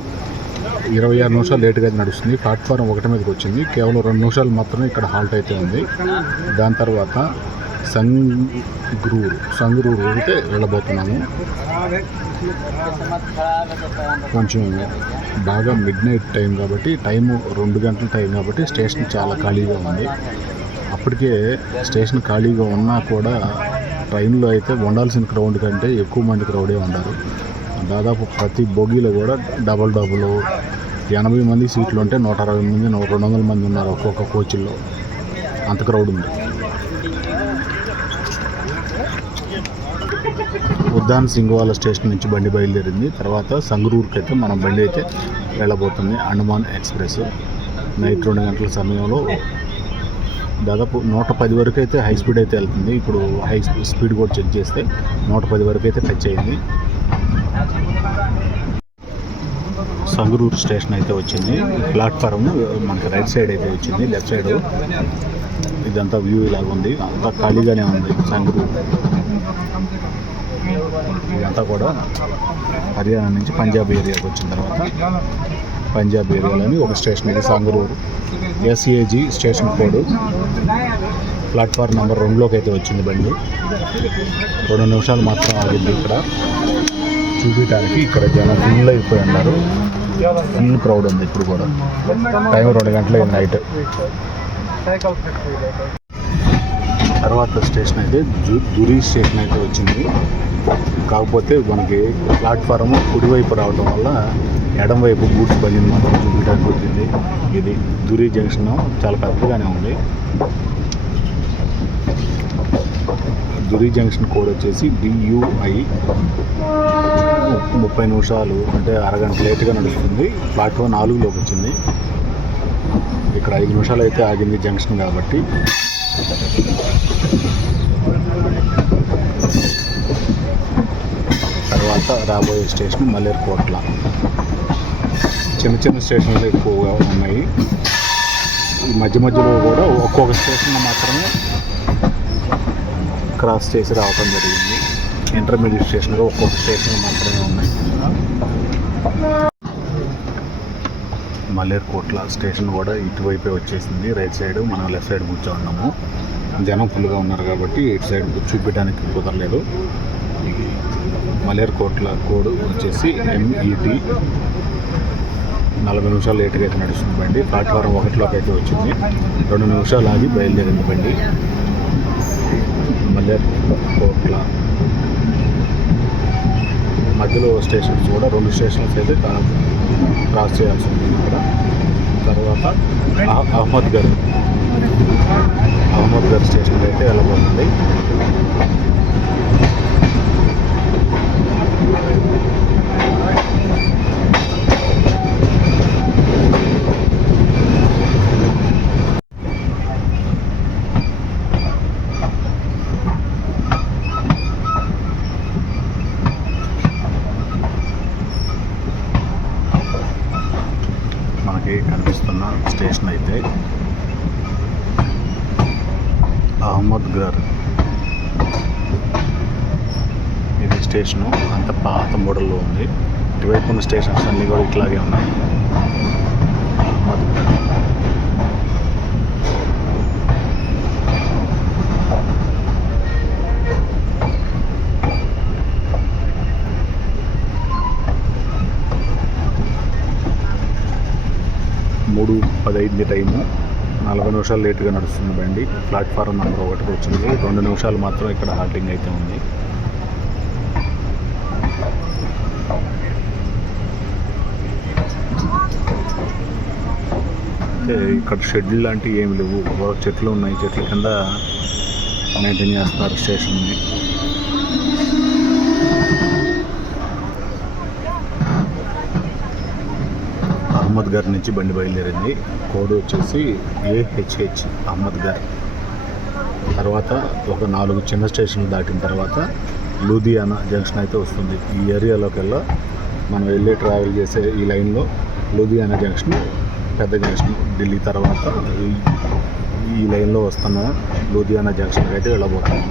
26 నిమిషాలు లేటుగా నడుస్తుంది. ప్లాట్ఫారం 1 మీదకి వచ్చింది. కేవలం 2 నిమిషాలు మాత్రమే ఇక్కడ హాల్ట్ అయితే ఉంది. దాని తర్వాత సంగ్రూర్ అయితే వెళ్ళబోతున్నాము. కొంచెం బాగా మిడ్నైట్ టైం కాబట్టి, టైము 2 గంటల టైం కాబట్టి స్టేషన్ చాలా ఖాళీగా ఉంది. అప్పటికే స్టేషన్ ఖాళీగా ఉన్నా కూడా ట్రైన్లో అయితే ఉండాల్సిన క్రౌడ్ కంటే ఎక్కువ మంది క్రౌడే ఉన్నారు. దాదాపు ప్రతి బోగీలో కూడా డబల్ 80 మంది సీట్లు ఉంటే 160 మంది 200 మంది ఉన్నారు ఒక్కొక్క కోచ్ల్లో. అంత క్రౌడ్ ఉంది. ఉద్దాన్ సింగ్వాలా స్టేషన్ నుంచి బండి బయలుదేరింది. తర్వాత సంగ్రూర్కి అయితే మనం బండి అయితే వెళ్ళబోతుంది. అండమాన్ ఎక్స్ప్రెస్ నైట్ 2 గంటల సమయంలో దాదాపు 110 వరకు అయితే హై స్పీడ్ అయితే వెళ్తుంది. ఇప్పుడు హై స్పీడ్ కూడా చెక్ చేస్తే 110 వరకు అయితే టచ్ అయింది. సంగ్రూర్ స్టేషన్ అయితే వచ్చింది. ప్లాట్ఫారం మనకి రైట్ సైడ్ అయితే వచ్చింది. లెఫ్ట్ సైడ్ ఇదంతా వ్యూ ఇలాగ ఉంది. అంతా ఖాళీగానే ఉంది సంగ్రూర్. ఇదంతా కూడా హర్యానా నుంచి పంజాబ్ ఏరియాకి వచ్చిన తర్వాత పంజాబ్ ఏరియాలోని ఒక స్టేషన్ ఇది Sangrur. SAG station code. Platform number 2లోకి అయితే వచ్చింది బండి. 2 నిమిషాలు మాత్రం ఆగింది ఇక్కడ చూపించడానికి. ఇక్కడ జనం ఫుల్ అయిపోయి ఉన్నారు. ఫుల్ క్రౌడ్ ఉంది ఇప్పుడు కూడా. టైం 2 గంటలు అయింది నైట్. తర్వాత స్టేషన్ అయితే దురీ స్టేషన్ అయితే వచ్చింది. కాకపోతే మనకి ప్లాట్ఫారం కుడివైపు రావడం వల్ల ఎడం వైపు గూడ్స్ బండిని మాత్రం చూపించడానికి వచ్చింది. ఇది దురీ జంక్షన్ చాలా పెద్దగానే ఉంది. దురీ జంక్షన్ కోడ్ వచ్చేసి DUI. 30 నిమిషాలు అంటే అరగంట లేట్గా నడుస్తుంది. ప్లాట్ఫామ్ 4లోకి వచ్చింది. ఇక్కడ 5 నిమిషాలు అయితే ఆగింది జంక్షన్ కాబట్టి. తర్వాత రాబోయే స్టేషన్ మలేర్కోట్ల. చిన్న చిన్న స్టేషన్లు ఎక్కువగా ఉన్నాయి. ఈ మధ్యలో కూడా ఒక్కొక్క స్టేషన్ మాత్రమే క్రాస్ చేసి రావడం జరిగింది. ఇంటర్మీడియట్ స్టేషన్గా ఒక్కొక్క స్టేషన్ మాత్రమే ఉన్నాయి. మలేర్కోట్ల స్టేషన్ కూడా ఇటువైపే వచ్చేసింది. రైట్ సైడ్ మనం లెఫ్ట్ సైడ్ కూర్చోన్నాము. జనం ఫుల్గా ఉన్నారు కాబట్టి ఇటు సైడ్ చూపించడానికి కుదరలేదు. మలేర్కోట్ల కోడ్ వచ్చేసి MET. 40 నిమిషాలు లేట్గా అయితే నడుస్తుంది బండి. ప్లాట్ఫారం 1లోకి అయితే వచ్చింది. 2 నిమిషాలు ఆగి బయలుదేరింది బండి. మలేర్కోట్ల మధ్యలో స్టేషన్స్ కూడా 2 స్టేషన్స్ అయితే క్రాస్ చేయాల్సి ఉంటుంది ఇక్కడ. తర్వాత అహ్మద్గర్ స్టేషన్కి అయితే వెళ్ళబోతుంది. ఉన్న స్టేషన్ అయితే అహ్మద్గర్. ఇది స్టేషను అంత పాత మోడల్లో ఉంది. ఇటువైపు ఉన్న స్టేషన్స్ అన్నీ కూడా ఇట్లాగే ఉన్నాయి. అహ్మద్గర్. మూడు 15 టైము, 40 నిమిషాలు లేటుగా నడుస్తుంది బండి. ప్లాట్ఫారం నెంబర్ 1కి వచ్చింది. 2 నిమిషాలు మాత్రం ఇక్కడ హాల్టింగ్ అయితే ఉంది. అయితే ఇక్కడ షెడ్యూల్ లాంటివి ఏమి లేవు. చెట్లు ఉన్నాయి, చెట్ల కింద మెయింటైన్ చేస్తున్నారు స్టేషన్ని. అహ్మద్గర్ నుంచి బండి బయలుదేరింది. కోడ్ వచ్చేసి AHH అహ్మద్గర్. తర్వాత ఒక 4 చిన్న స్టేషన్లు దాటిన తర్వాత లూధియానా జంక్షన్ అయితే వస్తుంది. ఈ ఏరియాలోకి వెళ్ళా మనం వెళ్ళి ట్రావెల్ చేసే ఈ లైన్లో లూధియానా జంక్షన్ పెద్ద జంక్షన్. ఢిల్లీ తర్వాత ఈ లైన్లో వస్తున్న లూధియానా జంక్షన్కి అయితే వెళ్ళబోతున్నాం.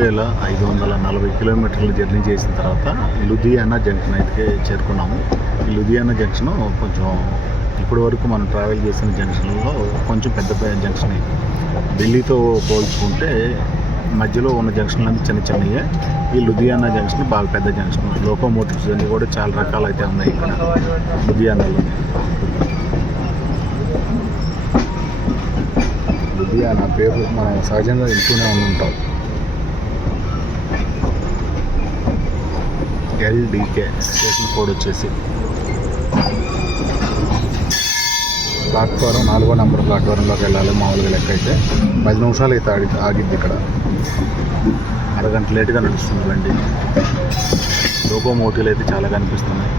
వేల 540 కిలోమీటర్లు జర్నీ చేసిన తర్వాత లూధియానా జంక్షన్ అయితే చేరుకున్నాము. ఈ లూధియానా జంక్షన్ కొంచెం ఇప్పటి వరకు మనం ట్రావెల్ చేసిన జంక్షన్లో కొంచెం పెద్ద జంక్షన్. ఢిల్లీతో పోల్చుకుంటే మధ్యలో ఉన్న జంక్షన్లన్నీ చిన్న చిన్నయే. ఈ లూధియానా జంక్షన్ బాగా పెద్ద జంక్షన్. లోకోమోటివ్స్ అన్నీ కూడా చాలా రకాలు అయితే ఉన్నాయి ఇక్కడ లూధియానాలో. లూధియానా పేరు మనం సహజంగా వింటూనే ఉంటాం. LDK స్టేషన్ కోడ్ వచ్చేసి ప్లాట్ఫారం 4వ నెంబర్ ప్లాట్ఫారంలోకి వెళ్ళాలి. మామూలుగా లెక్క అయితే 10 నిమిషాలు అయితే ఆగిద్ది ఇక్కడ. అరగంట లేటుగా నడుస్తుంది బండి. లోకోమోటివ్లు అయితే చాలా కనిపిస్తున్నాయి.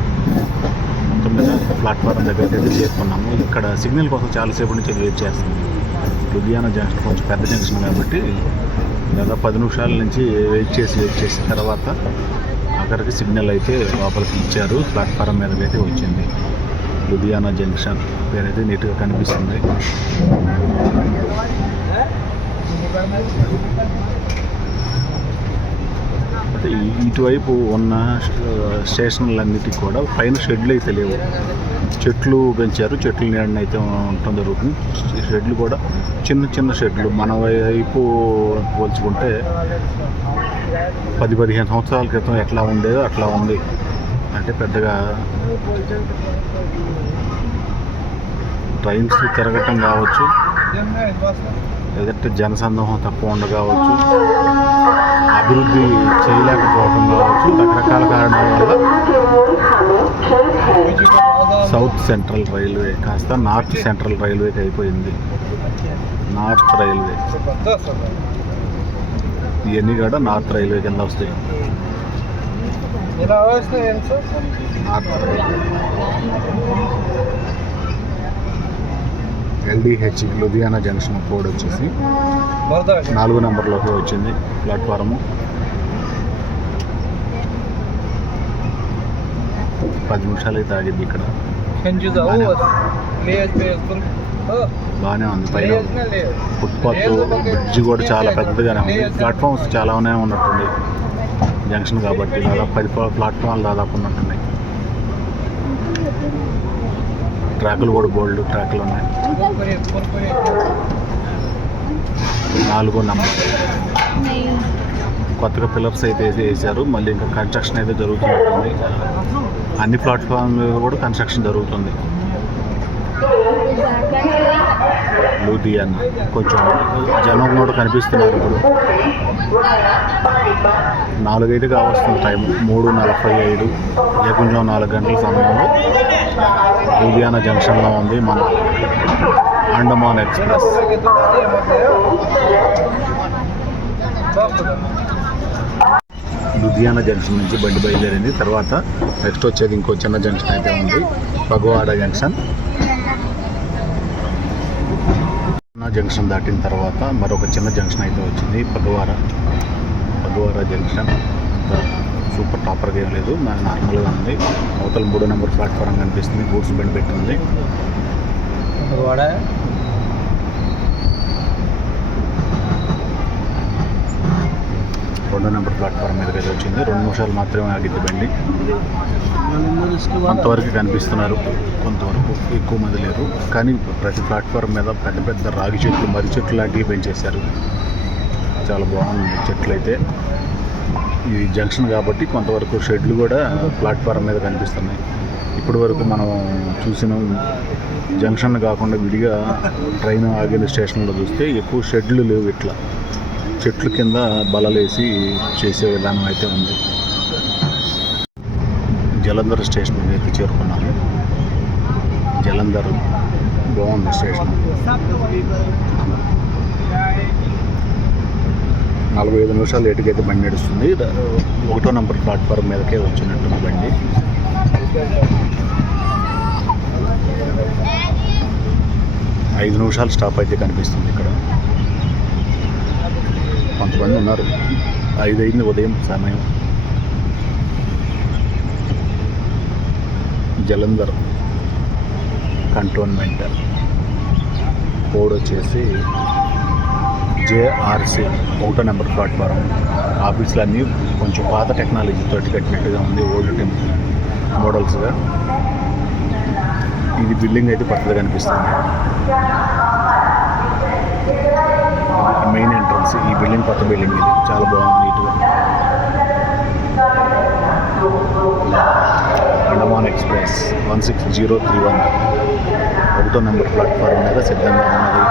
మొత్తం మీద ప్లాట్ఫారం దగ్గరికి అయితే చేరుకున్నాము. ఇక్కడ సిగ్నల్ కోసం చాలాసేపు నుంచి వెయిట్ చేస్తున్నాము. లూధియానా జంక్షన్ కొంచెం పెద్ద జంక్షన్ కాబట్టి దాదాపు 10 నిమిషాల నుంచి వెయిట్ చేసిన తర్వాత అక్కడికి సిగ్నల్ అయితే లోపలికి ఇచ్చారు. ప్లాట్ఫారం మీదకి అయితే వచ్చింది. లూధియానా జంక్షన్ పేరైతే నీట్గా కనిపిస్తుంది. అయితే ఇటువైపు ఉన్న స్టేషన్లన్నిటికీ కూడా పైన షెడ్లు అయితే లేవు. చెట్లు పెంచారు. చెట్లు నీడన అయితే ఉండటం జరుగుతుంది. షెడ్లు కూడా చిన్న చిన్న షెడ్లు. మన వైపు పోల్చుకుంటే 10-15 సంవత్సరాల క్రితం ఎట్లా ఉండేదో అట్లా ఉంది. అంటే పెద్దగా ట్రైన్స్ తిరగటం కావచ్చు, లేదంటే జనసందోహం తక్కువ ఉండవచ్చు, అభివృద్ధి చేయలేకపోవడం కావచ్చు, రకరకాల కారణాల వల్ల సౌత్ సెంట్రల్ రైల్వే కాస్త నార్త్ సెంట్రల్ రైల్వేకి అయిపోయింది. నార్త్ రైల్వే ఇవన్నీ కూడా నార్త్ రైల్వే కింద వస్తాయి. North railway LDH Ludhiana junction code వచ్చేసి 4 నెంబర్లోకి వచ్చింది ప్లాట్ఫారము. 10 నిమిషాలు అయితే ఆగింది ఇక్కడ. బాగానే ఉంది. పైన ఫుట్పాత్ బ్రిడ్జ్ కూడా చాలా పెద్దగానే ఉంది. ప్లాట్ఫామ్స్ చాలానే ఉన్నట్టుంది జంక్షన్ కాబట్టి. దాదాపు 10 ప్లాట్ఫామ్లు దాదాపు ఉన్నట్టున్నాయి. ట్రాకులు కూడా బోల్డ్ ట్రాకులు ఉన్నాయి. 4వ నెంబర్ కొత్తగా పిల్లర్స్ అయితే వేసారు. మళ్ళీ ఇంకా కన్స్ట్రక్షన్ అయితే జరుగుతున్నట్టుంది. అన్ని ప్లాట్ఫామ్లు కూడా కన్స్ట్రక్షన్ జరుగుతుంది. లూధియానా కొంచెం జనం కూడా కనిపిస్తున్నారు. ఇప్పుడు 4 కావస్తుంది టైం. 3:45 కొంచెం 4 గంటల సమయంలో లూధియానా జంక్షన్లో ఉంది మన అండమాన్ ఎక్స్ప్రెస్. లూధియానా జంక్షన్ నుంచి బండి బయలుదేరింది. తర్వాత నెక్స్ట్ వచ్చేది ఇంకో చిన్న జంక్షన్ అయితే ఉంది, పగవాడ జంక్షన్. జంక్షన్ దాటిన తర్వాత మరొక చిన్న జంక్షన్ అయితే వచ్చింది, పగవార జంక్షన్. అంత సూపర్ టాపర్గా ఏం లేదు, నార్మల్గా ఉంది. అవతల 3వ నెంబర్ ప్లాట్ఫారం కనిపిస్తుంది, గూడ్స్ బండి పెట్టింది. పగవాడ 2వ నెంబర్ ప్లాట్ఫారం మీదకి అయితే వచ్చింది. 2 నిమిషాలు మాత్రమే ఆగిద్ది బండి. కొంతవరకు కనిపిస్తున్నారు, కొంతవరకు ఎక్కువ మంది లేరు. కానీ ప్రతి ప్లాట్ఫారం మీద పెద్ద పెద్ద రాగి చెట్లు, మర్రి చెట్లు లాంటివి పెంచేశారు. చాలా బాగుంది చెట్లు అయితే. ఇది జంక్షన్ కాబట్టి కొంతవరకు షెడ్లు కూడా ప్లాట్ఫారం మీద కనిపిస్తున్నాయి. ఇప్పటి వరకు మనం చూసిన జంక్షన్ కాకుండా విడిగా ట్రైన్ ఆగిన స్టేషన్లో చూస్తే ఎక్కువ షెడ్లు లేవు. ఇట్లా చెట్ల కింద బలలేసి చేసే విధానం అయితే ఉంది. జలంధర్ స్టేషన్ అయితే చేరుకున్నాను. జలంధర్ బాగుంది స్టేషన్. 45 నిమిషాలు లేటుకైతే బండి నడుస్తుంది. 1వ నెంబర్ ప్లాట్ఫారం మీదకే వచ్చినట్టుంది బండి. ఐదు నిమిషాలు స్టాప్ అయితే కనిపిస్తుంది ఇక్కడ. కొంతమంది ఉన్నారు. 5 అయింది ఉదయం సమయం. జలంధర్ కంటోన్మెంట్ కోడ్ వచ్చేసి JRC 1వ నెంబర్ ప్లాట్ఫారం. ఆఫీసులన్నీ కొంచెం పాత టెక్నాలజీ తోటి కట్టినట్టుగా ఉంది, ఓల్డ్ టెంపుల్ మోడల్స్గా. ఇది బిల్డింగ్ అయితే కొత్తగా కనిపిస్తుంది. మెయిన్ ఎంట్రన్స్ ఈ బిల్డింగ్, కొత్త బిల్డింగ్ ఇది. చాలా బాగుంది, నీట్గా. అండమాన్ ఎక్స్ప్రెస్ 16031 1వ నెంబర్ ప్లాట్ఫారం మీద సిద్ధంగా ఉన్నది.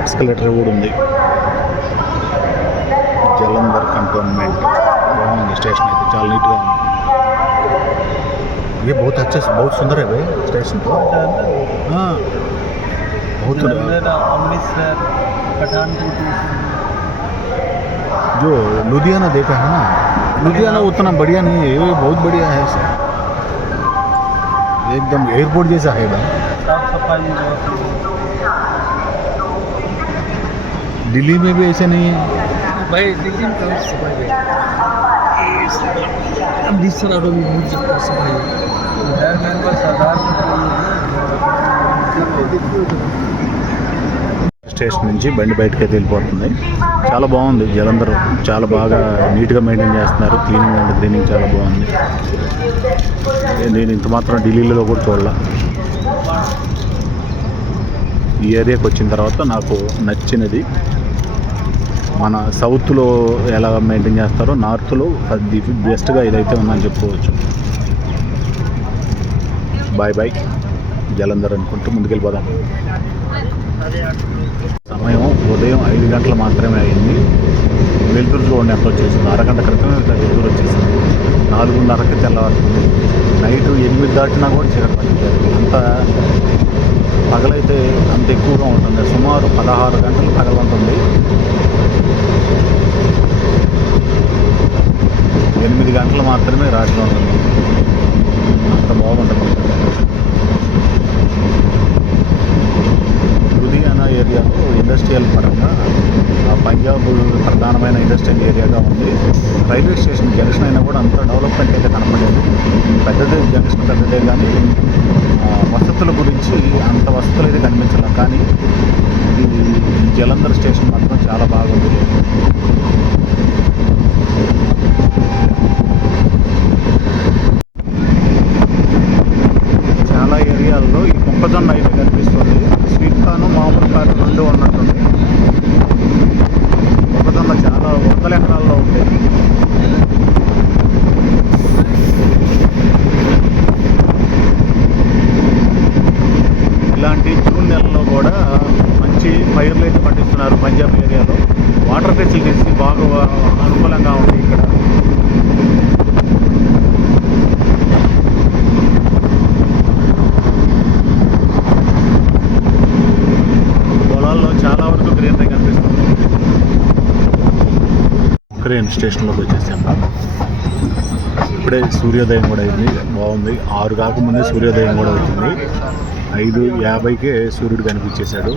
ఎక్స్కలేటర్ కూడా ఉంది. జలంధర్ కంటోన్మెంట్ బాగుంది స్టేషన్ అయితే, చాలా నీట్గా ఉంది. ये बहुत अच्छा, बहुत सुंदर है भाई स्टेशन तो। हाँ बहुत अमृतसर पठानकोट जो लुधियाना देखा है ना, लुधियाना उतना बढ़िया नहीं है, ये बहुत बढ़िया है सर, एकदम एयरपोर्ट जैसा है भाई। साफ सफाई दिल्ली में भी ऐसे नहीं है भाई, दिल्ली में कहाँ सफाई है? अमृतसर अगर भी बहुत ज़्यादा सफाई है। స్టేషన్ నుంచి బండి బయటకి అయితే వెళ్ళిపోతుంది. చాలా బాగుంది జలంధర్, చాలా బాగా నీట్గా మెయింటైన్ చేస్తున్నారు. క్లీనింగ్ అండ్ క్లీనింగ్ చాలా బాగుంది. నేను ఇంత మాత్రం ఢిల్లీలో కూడా చూడాల. ఈ ఏరియాకి వచ్చిన తర్వాత నాకు నచ్చినది, మన సౌత్లో ఎలా మెయింటైన్ చేస్తారో నార్త్లో అది బెస్ట్గా ఇదైతే ఉందని చెప్పుకోవచ్చు. బాయ్ బాయ్ జలంధర్ అనుకుంటూ ముందుకెళ్ళిపోదాం. సమయం ఉదయం 5 గంటలు మాత్రమే అయింది. వెలుతురు చూడండి ఎంత వచ్చేసింది. అరగంట క్రితమే వెలుతురు వచ్చేసింది. 4:30కి తెల్లవారుతుంది. నైట్ 8 దాటినా కూడా చీకటి పడుతుంది. అంత పగలైతే అంత ఎక్కువగా ఉంటుంది. సుమారు 16 గంటలు పగలు ఉంటుంది. 8 గంటలు మాత్రమే రాత్రి ఉంటుంది. అంత బాగుంటుంది. లూధియానా ఏరియాలో ఇండస్ట్రియల్ పరంగా పంజాబ్ ప్రధానమైన ఇండస్ట్రియల్ ఏరియాగా ఉంది. రైల్వే స్టేషన్ జంక్షన్ అయినా కూడా అంత డెవలప్మెంట్ అయితే కనపడలేదు. పెద్దదే జంక్షన్ పెద్దదే, కానీ వసతుల గురించి అంత వసతులు అయితే కనిపించలేదు. కానీ ఇది జలంధర్ స్టేషన్ మాత్రం చాలా బాగుంది. చాలా ఏరియాల్లో ఈ మొక్కజొన్న అయితే కనిపిస్తుంది. స్వీట్ కార్న్, మామూలు కార్న్ రెండు ఉన్నట్టుంది. మొక్కజొన్న చాలా 100 ఎకరాల్లో ఉంది. ఇలాంటి జూన్ నెలలో కూడా మంచి పైర్లు అయితే పండిస్తున్నారు పంజాబ్ ఏరియాలో. వాటర్ ఫెసిలిటీస్ బాగా అనుకూలంగా ఉంది ఇక్కడ. పొలాల్లో చాలా వరకు గ్రీనరీ కనిపిస్తుంది. క్రేన్ స్టేషన్లోకి వచ్చేసాము. ఇప్పుడే సూర్యోదయం కూడా అయింది, బాగుంది. 6 కాకముందే సూర్యోదయం కూడా అవుతుంది. 5:50కే సూర్యుడు కనిపించేశాడు.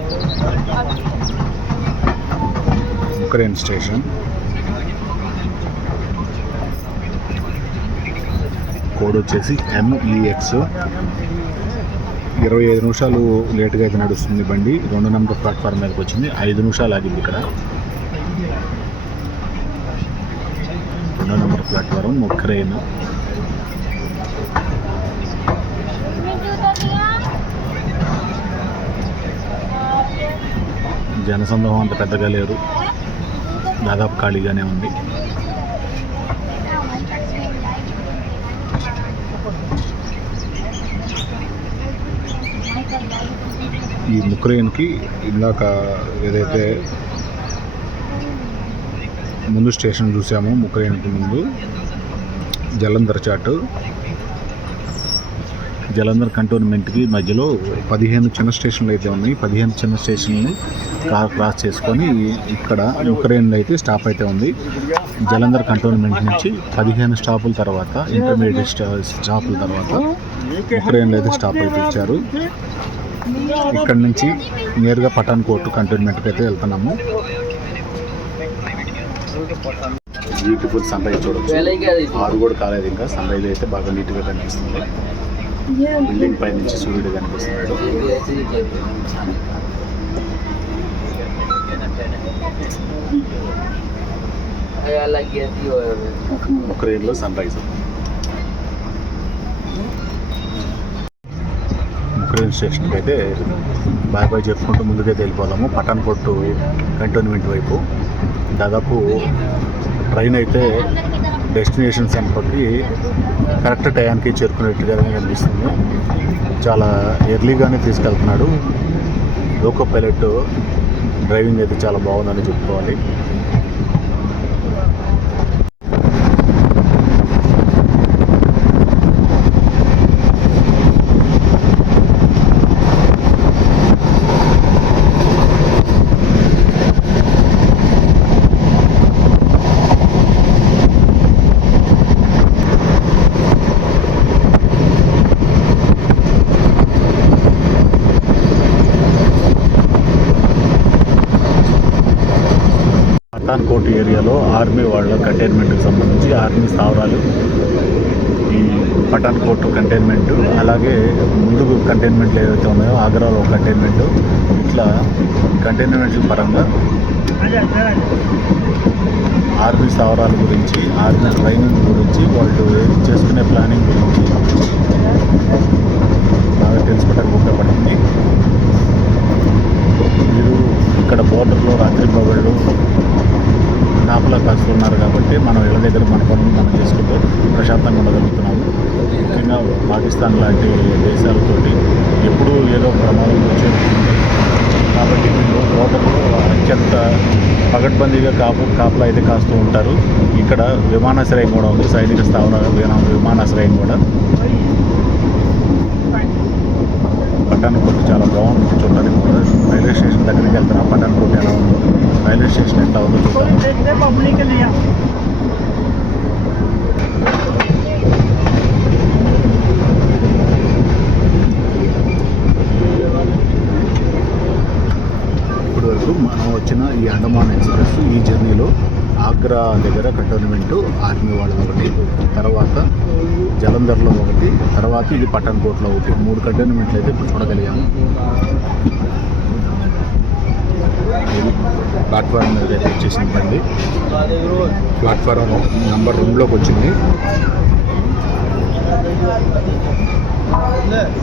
ఉక్రెయిన్ స్టేషన్ కోడ్ వచ్చేసి MEX. 25 నిమిషాలు లేట్గా అయితే నడుస్తుంది బండి. 2 నెంబర్ ప్లాట్ఫామ్ మీదకి వచ్చింది. 5 నిమిషాలు ఆగింది ఇక్కడ. 2 నెంబర్ ప్లాట్ఫారం ఉక్రెయిన్. జనసందోహం అంత పెద్దగా లేరు, దాదాపు ఖాళీగానే ఉంది. ఈ ఉక్రెయిన్కి ఇందాక ఏదైతే ముందు స్టేషన్ చూసామో, ఉక్రెయిన్కి ముందు జలంధర్ చాటు, జలంధర్ కంటోన్మెంట్కి మధ్యలో 15 చిన్న స్టేషన్లు అయితే ఉన్నాయి. 15 చిన్న స్టేషన్ని క్రాస్ చేసుకొని ఇక్కడ ఉక్రెయిన్లో అయితే స్టాప్ అయితే ఉంది. జలంధర్ కంటోన్మెంట్ నుంచి 15 స్టాపుల తర్వాత, ఇంటర్మీడియట్ స్టాపుల తర్వాత ఉక్రెయిన్లో అయితే స్టాప్ అయితే ఇచ్చారు. ఇక్కడ నుంచి నేరుగా పఠాన్కోట్ కంటోన్మెంట్కి అయితే వెళ్తున్నాము. బ్యూటిఫుల్ సన్ రైజ్ చూడొచ్చు. 6 కూడా కాలేదు ఇంకా. సన్ రైజ్ అయితే బాగా నీట్గా కనిపిస్తుంది. బిల్డింగ్ పై నుంచి సూర్యుడు కనిపిస్తున్నాడు. ఉక్రెయిన్లో సన్ రైజ్. ఉక్రెయిన్ స్టేషన్కి అయితే బాయ్ బాయ్ చెప్పుకుంటూ ముందుకైతే వెళ్ళిపోదాము. పఠాన్కోట్ కంటోన్మెంట్ వైపు. దాదాపు ట్రైన్ అయితే డెస్టినేషన్ సెంటర్కి కరెక్ట్ టయానికి చేరుకునేట్టుగానే కనిపిస్తుంది. చాలా ఎర్లీగానే తీసుకెళ్తున్నాడు. లోకో పైలట్ డ్రైవింగ్ అయితే చాలా బాగుందని చెప్పుకోవాలి. పఠాన్కోట్ ఏరియాలో ఆర్మీ వాళ్ళ కంటైన్మెంట్కి సంబంధించి ఆర్మీ స్థావరాలు ఈ పఠాన్కోట్ కంటైన్మెంట్, అలాగే ముందు కంటైన్మెంట్లు ఏవైతే ఉన్నాయో ఆగ్రాలో కంటైన్మెంట్, ఇట్లా కంటైన్మెంట్ల పరంగా ఆర్మీ స్థావరాల గురించి, ఆర్మీ ట్రైనింగ్ గురించి, వాళ్ళు చేసుకునే ప్లానింగ్ గురించి బాగా తెలుసుకోవడానికి ఉపయోగపడుతుంది. మీరు ఇక్కడ బోర్డర్లో రాత్రి పగళ్ళు కాపలా కాస్తున్నారు కాబట్టి మనం ఇళ్ళ దగ్గర మన పనులు మనం చేసుకుంటూ ప్రశాంతంగా ఉండగలుగుతున్నాము. ముఖ్యంగా పాకిస్తాన్ లాంటి దేశాలతోటి ఎప్పుడూ ఏదో ప్రమాదం చేరుతుంది కాబట్టి వీళ్ళు బోర్డర్లో అత్యంత పగడ్బందీగా కాపలా అయితే కాస్తూ ఉంటారు. ఇక్కడ విమానాశ్రయం కూడా ఉంది, సైనిక స్థావర విమానాశ్రయం కూడా. పఠాన్కోట్ చాలా బాగుంది చూడడానికి కూడా. రైల్వే స్టేషన్ దగ్గరికి వెళ్తున్నాం. పఠాన్కోట్ ఎలా ఉందో, రైల్వే స్టేషన్ ఎట్లా ఉందో చూద్దాం. ఇప్పటి వరకు మనం వచ్చిన ఈ అండమాన్ ఎక్స్ప్రెస్ ఈ జర్నీలో ఆగ్రా దగ్గర కంటోన్మెంటు ఆర్మీ వాళ్ళది ఒకటి, తర్వాత జలంధర్లో ఒకటి, తర్వాత ఇది పఠాన్కోట్లో ఒకటి, 3 కంటోన్మెంట్లు అయితే ఇప్పుడు చూడగలిగాము. ప్లాట్ఫారం మీద అయితే వచ్చేసింది బండి. ప్లాట్ఫారం నెంబర్ 2లోకి వచ్చింది.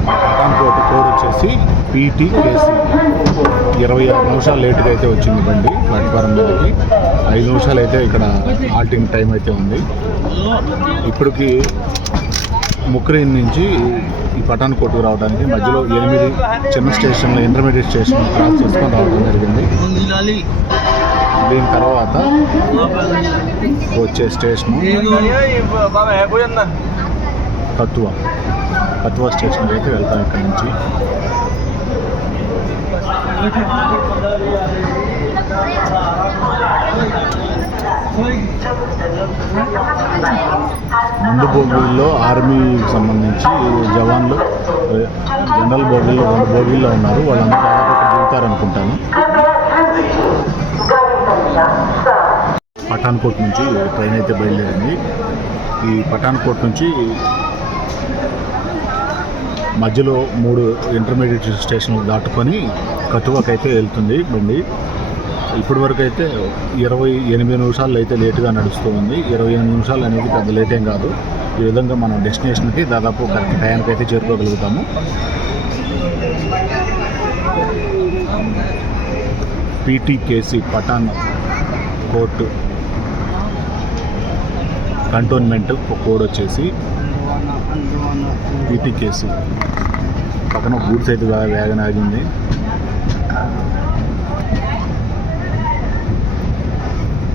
పఠాన్కోట్ కోడ్ వచ్చేసి PTKC. 26 నిమిషాలు లేట్గా అయితే వచ్చింది బండి ప్లాట్ఫారం మీదకి. 5 నిమిషాలు అయితే ఇక్కడ హాల్టింగ్ టైం అయితే ఉంది. ఇప్పటికి ఉక్రెయిన్ నుంచి ఈ పఠాన్కోట్కు రావడానికి మధ్యలో 8 చిన్న స్టేషన్లు, ఇంటర్మీడియట్ స్టేషన్ క్రాస్ చేసుకొని రావడం జరిగింది. దీని తర్వాత వచ్చే స్టేషన్ కత్వా స్టేషన్కి అయితే వెళ్తాం ఇక్కడ నుంచి. ముందు బోగీల్లో ఆర్మీకి సంబంధించి జవాన్లు జనరల్ బోగీల్లో 2 బోగీల్లో ఉన్నారు. వాళ్ళందరూ దాదాపు ఇక్కడ దిగుతారనుకుంటాను. పఠాన్కోట్ నుంచి ట్రైన్ అయితే బయలుదేరింది. ఈ పఠాన్కోట్ నుంచి మధ్యలో 3 ఇంటర్మీడియట్ స్టేషన్లు దాటుకొని కటువాకి అయితే వెళ్తుంది బండి. ఇప్పటి వరకు అయితే 28 నిమిషాలు అయితే లేటుగా నడుస్తూ ఉంది. 28 నిమిషాలు అనేది పెద్ద లేట్ ఏం కాదు. ఈ విధంగా మనం డెస్టినేషన్కి దాదాపు కరెక్ట్ టైంకి అయితే చేరుకోగలుగుతాము. పీటీకేసీ పఠాన్ కోర్టు కంటోన్మెంట్ కోడ్ వచ్చేసి పీటీకేసీ. పక్కన గూడ్స్ అయితే వేగన ఆగింది.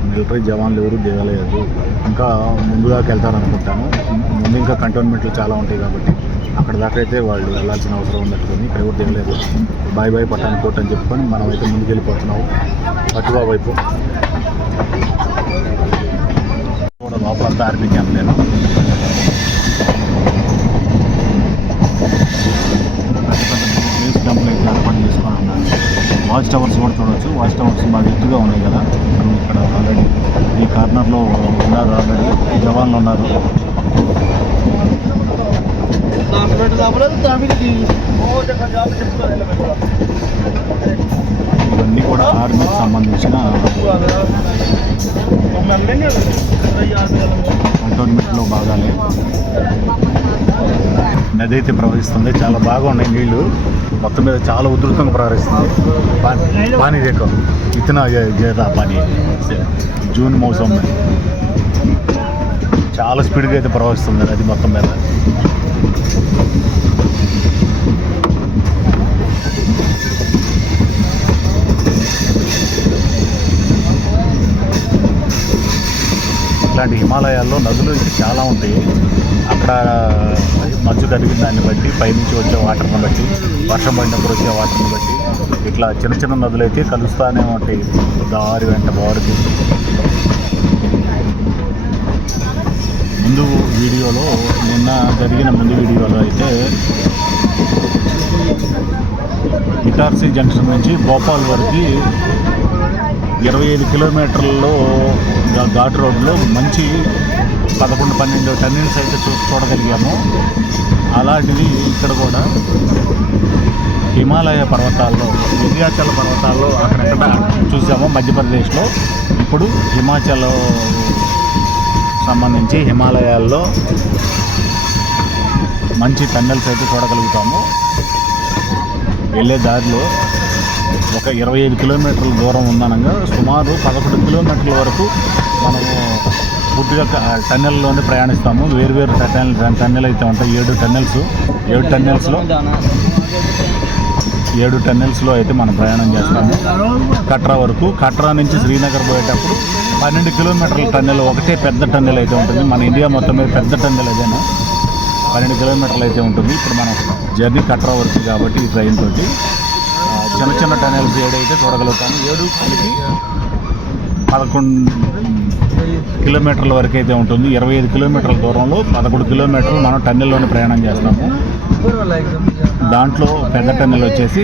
మిలిటరీ జవాన్లు ఎవరు దిగలేదు. ఇంకా ముందు దాకా వెళ్తారనుకుంటాను. ముందు ఇంకా కంటోన్మెంట్లు చాలా ఉంటాయి కాబట్టి అక్కడ దాకా అయితే వాళ్ళు వెళ్ళాల్సిన అవసరం ఉన్నట్టుకొని ఇక్కడ ఎవరు దిగలేదు. బాయ్ బాయ్ పఠాన్కోట్ అని చెప్పుకొని మనం అయితే ముందుకు వెళ్ళిపోతున్నాము కటువా వైపు. కూడా లోపలంతా ఆర్మీ క్యాంప్ నేను బేస్ క్యాంపులు అయితే ఏర్పాటు చేసుకొని ఉన్నాను. వాచ్ టవర్స్ కూడా చూడవచ్చు. వాచ్ టవర్స్ బాగా ఎత్తుగా ఉన్నాయి కదా. ఇక్కడ ఆల్రెడీ ఈ కార్నర్లో ఉన్నారు, ఆల్రెడీ జవాన్లు ఉన్నారు. ఇవన్నీ కూడా ఆర్మీకి సంబంధించిన కంటోన్మెంట్లో భాగాలే. నది అయితే ప్రవహిస్తుంది. చాలా బాగా ఉన్నాయి నీళ్లు. మొత్తం మీద చాలా ఉధృతంగా ప్రవహిస్తుంది. పానీ देखो इतना ज़्यादा पानी జూన్ మౌసం చాలా స్పీడ్గా అయితే ప్రవహిస్తుంది నది మొత్తం మీద. ఇట్లాంటి హిమాలయాల్లో నదులు చాలా ఉంటాయి. అక్కడ మంచు కరిగిన దాన్ని బట్టి, పైనుంచి వచ్చే వాటర్ని బట్టి, వర్షం పడినప్పుడు వచ్చే వాటర్ని బట్టి ఇట్లా చిన్న చిన్న నదులు అయితే కలుస్తూనే ఉంటాయి దారి వెంట బారుకి. ముందు వీడియోలో ముందు వీడియోలో అయితే ఇటార్సీ జంక్షన్ నుంచి భోపాల్ వరకు 25 కిలోమీటర్లలో ఘాట్ రోడ్లో మంచి 11-12 టన్నెల్స్ అయితే చూడగలిగాము. అలాంటిది ఇక్కడ కూడా హిమాలయ పర్వతాల్లో, వింధ్యాచల్ పర్వతాల్లో అక్కడక్కడ చూసాము మధ్యప్రదేశ్లో. ఇప్పుడు హిమాచల్ సంబంధించి హిమాలయాల్లో మంచి టన్నెల్స్ అయితే చూడగలుగుతాము. వెళ్ళే దారిలో ఒక 25 కిలోమీటర్ల దూరం ఉందనగా సుమారు 11 కిలోమీటర్ల వరకు మనము పూర్తిగా టన్నెల్లోనే ప్రయాణిస్తాము. వేరు టన్నెల్ అయితే ఉంటాయి. 7 టన్నెల్స్లో అయితే మనం ప్రయాణం చేస్తాము కట్రా వరకు. కట్రా నుంచి శ్రీనగర్ పోయేటప్పుడు 12 కిలోమీటర్ల టన్నెల్, ఒకటే పెద్ద టన్నెల్ అయితే ఉంటుంది. మన ఇండియా మొత్తం మీద పెద్ద టన్నెల్ ఏదైనా 12 కిలోమీటర్లు అయితే ఉంటుంది. ఇప్పుడు మనం జర్నీ కట్రా వరకు కాబట్టి ఈ ట్రైన్ తోటి చిన్న చిన్న టన్నెల్స్ 7 అయితే చూడగలుగుతాము. 7 కలిపి 11 కిలోమీటర్ల వరకు అయితే ఉంటుంది. 25 కిలోమీటర్ల దూరంలో 11 కిలోమీటర్లు మనం టన్నెల్లోనే ప్రయాణం చేస్తాము. దాంట్లో పెద్ద టన్నెల్ వచ్చేసి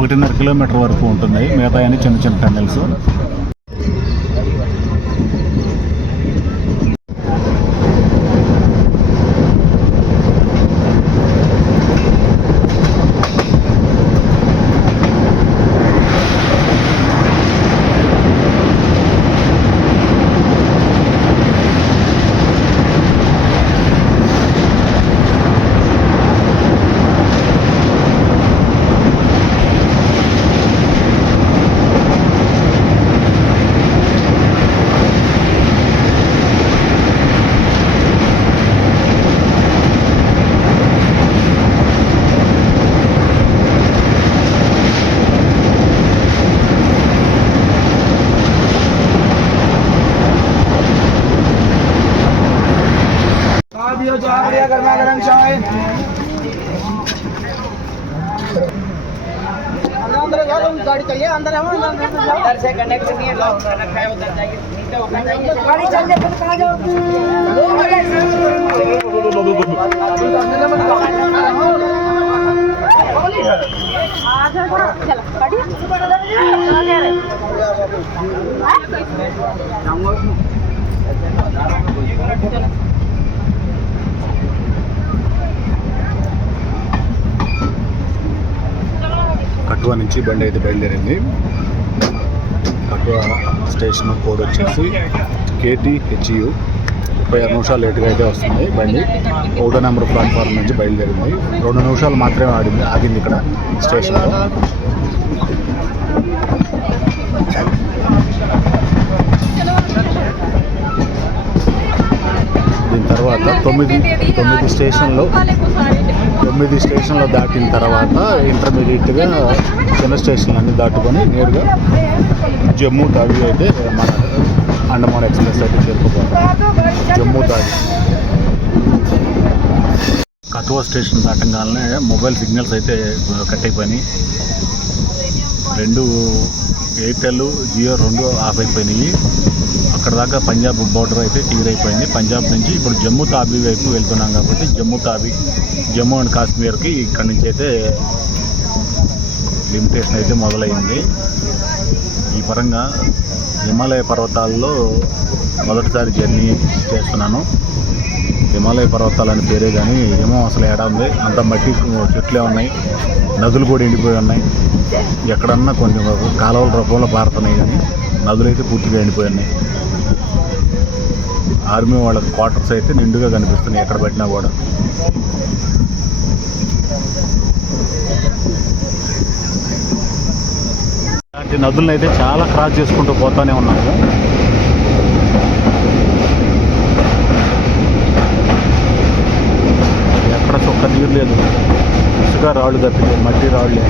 1.5 కిలోమీటర్ వరకు ఉంటుంది. మిగతా అని చిన్న చిన్న టన్నెల్స్. गरमागरम चाय गाड़ी चाहिए अंदर है उधर से कनेक्ट नहीं है लॉक कर रखा है उधर जाइए नीचे होकर जाइए गाड़ी चल जाए फिर कहां जाओ కటువా నుంచి బండి అయితే బయలుదేరింది. కటువా స్టేషన్ కోడ్ వచ్చేసి KTHU. 36 నిమిషాలు లేటుగా అయితే వస్తుంది బండి. 1 నెంబర్ ప్లాట్ఫారం నుంచి బయలుదేరింది. 2 నిమిషాలు మాత్రమే ఆగింది ఇక్కడ స్టేషన్లో. దీని తర్వాత 9 స్టేషన్లో దాటిన తర్వాత ఇంటర్మీడియట్గా చిన్న స్టేషన్లు అన్నీ దాటుకొని నేరుగా జమ్మూ తావి అయితే మన అండమాన్ ఎక్స్ప్రెస్ అయితే చేరుకుపోతాం. జమ్మూ తావి కటువా స్టేషన్ దాటంగానే మొబైల్ సిగ్నల్స్ అయితే కట్ అయిపోయినాయి. 2 ఎయిర్టెల్ జియో 2 ఆఫ్ అయిపోయినాయి. అక్కడ దాకా పంజాబ్ బోర్డర్ అయితే క్లియర్ అయిపోయింది. పంజాబ్ నుంచి ఇప్పుడు జమ్మూ తావి వైపు వెళ్తున్నాం కాబట్టి జమ్మూ అండ్ కాశ్మీర్కి ఇక్కడ నుంచి అయితే లిమిటేషన్ అయితే మొదలైంది. ఈ పరంగా హిమాలయ పర్వతాల్లో మొదటిసారి జర్నీ చేస్తున్నాను. హిమాలయ పర్వతాలు అని పేరే కానీ ఏమో అసలు ఏడా ఉంది, అంత మట్టి చెట్లే ఉన్నాయి, నదులు కూడా ఎండిపోయి ఉన్నాయి. ఎక్కడన్నా కొంచెం కాలువల రూపంలో పారుతున్నాయి కానీ నదులు అయితే పూర్తిగా ఎండిపోయి ఉన్నాయి. ఆర్మీ వాళ్ళ క్వార్టర్స్ అయితే నిండుగా కనిపిస్తున్నాయి ఎక్కడ పెట్టినా కూడా. ఇలాంటి నదులను అయితే చాలా క్రాస్ చేసుకుంటూ పోతూనే ఉన్నాము. ఎక్కడ చొక్క నీరు లేదు, ఇసుక రాళ్ళు తప్పితే మట్టి రాళ్ళే.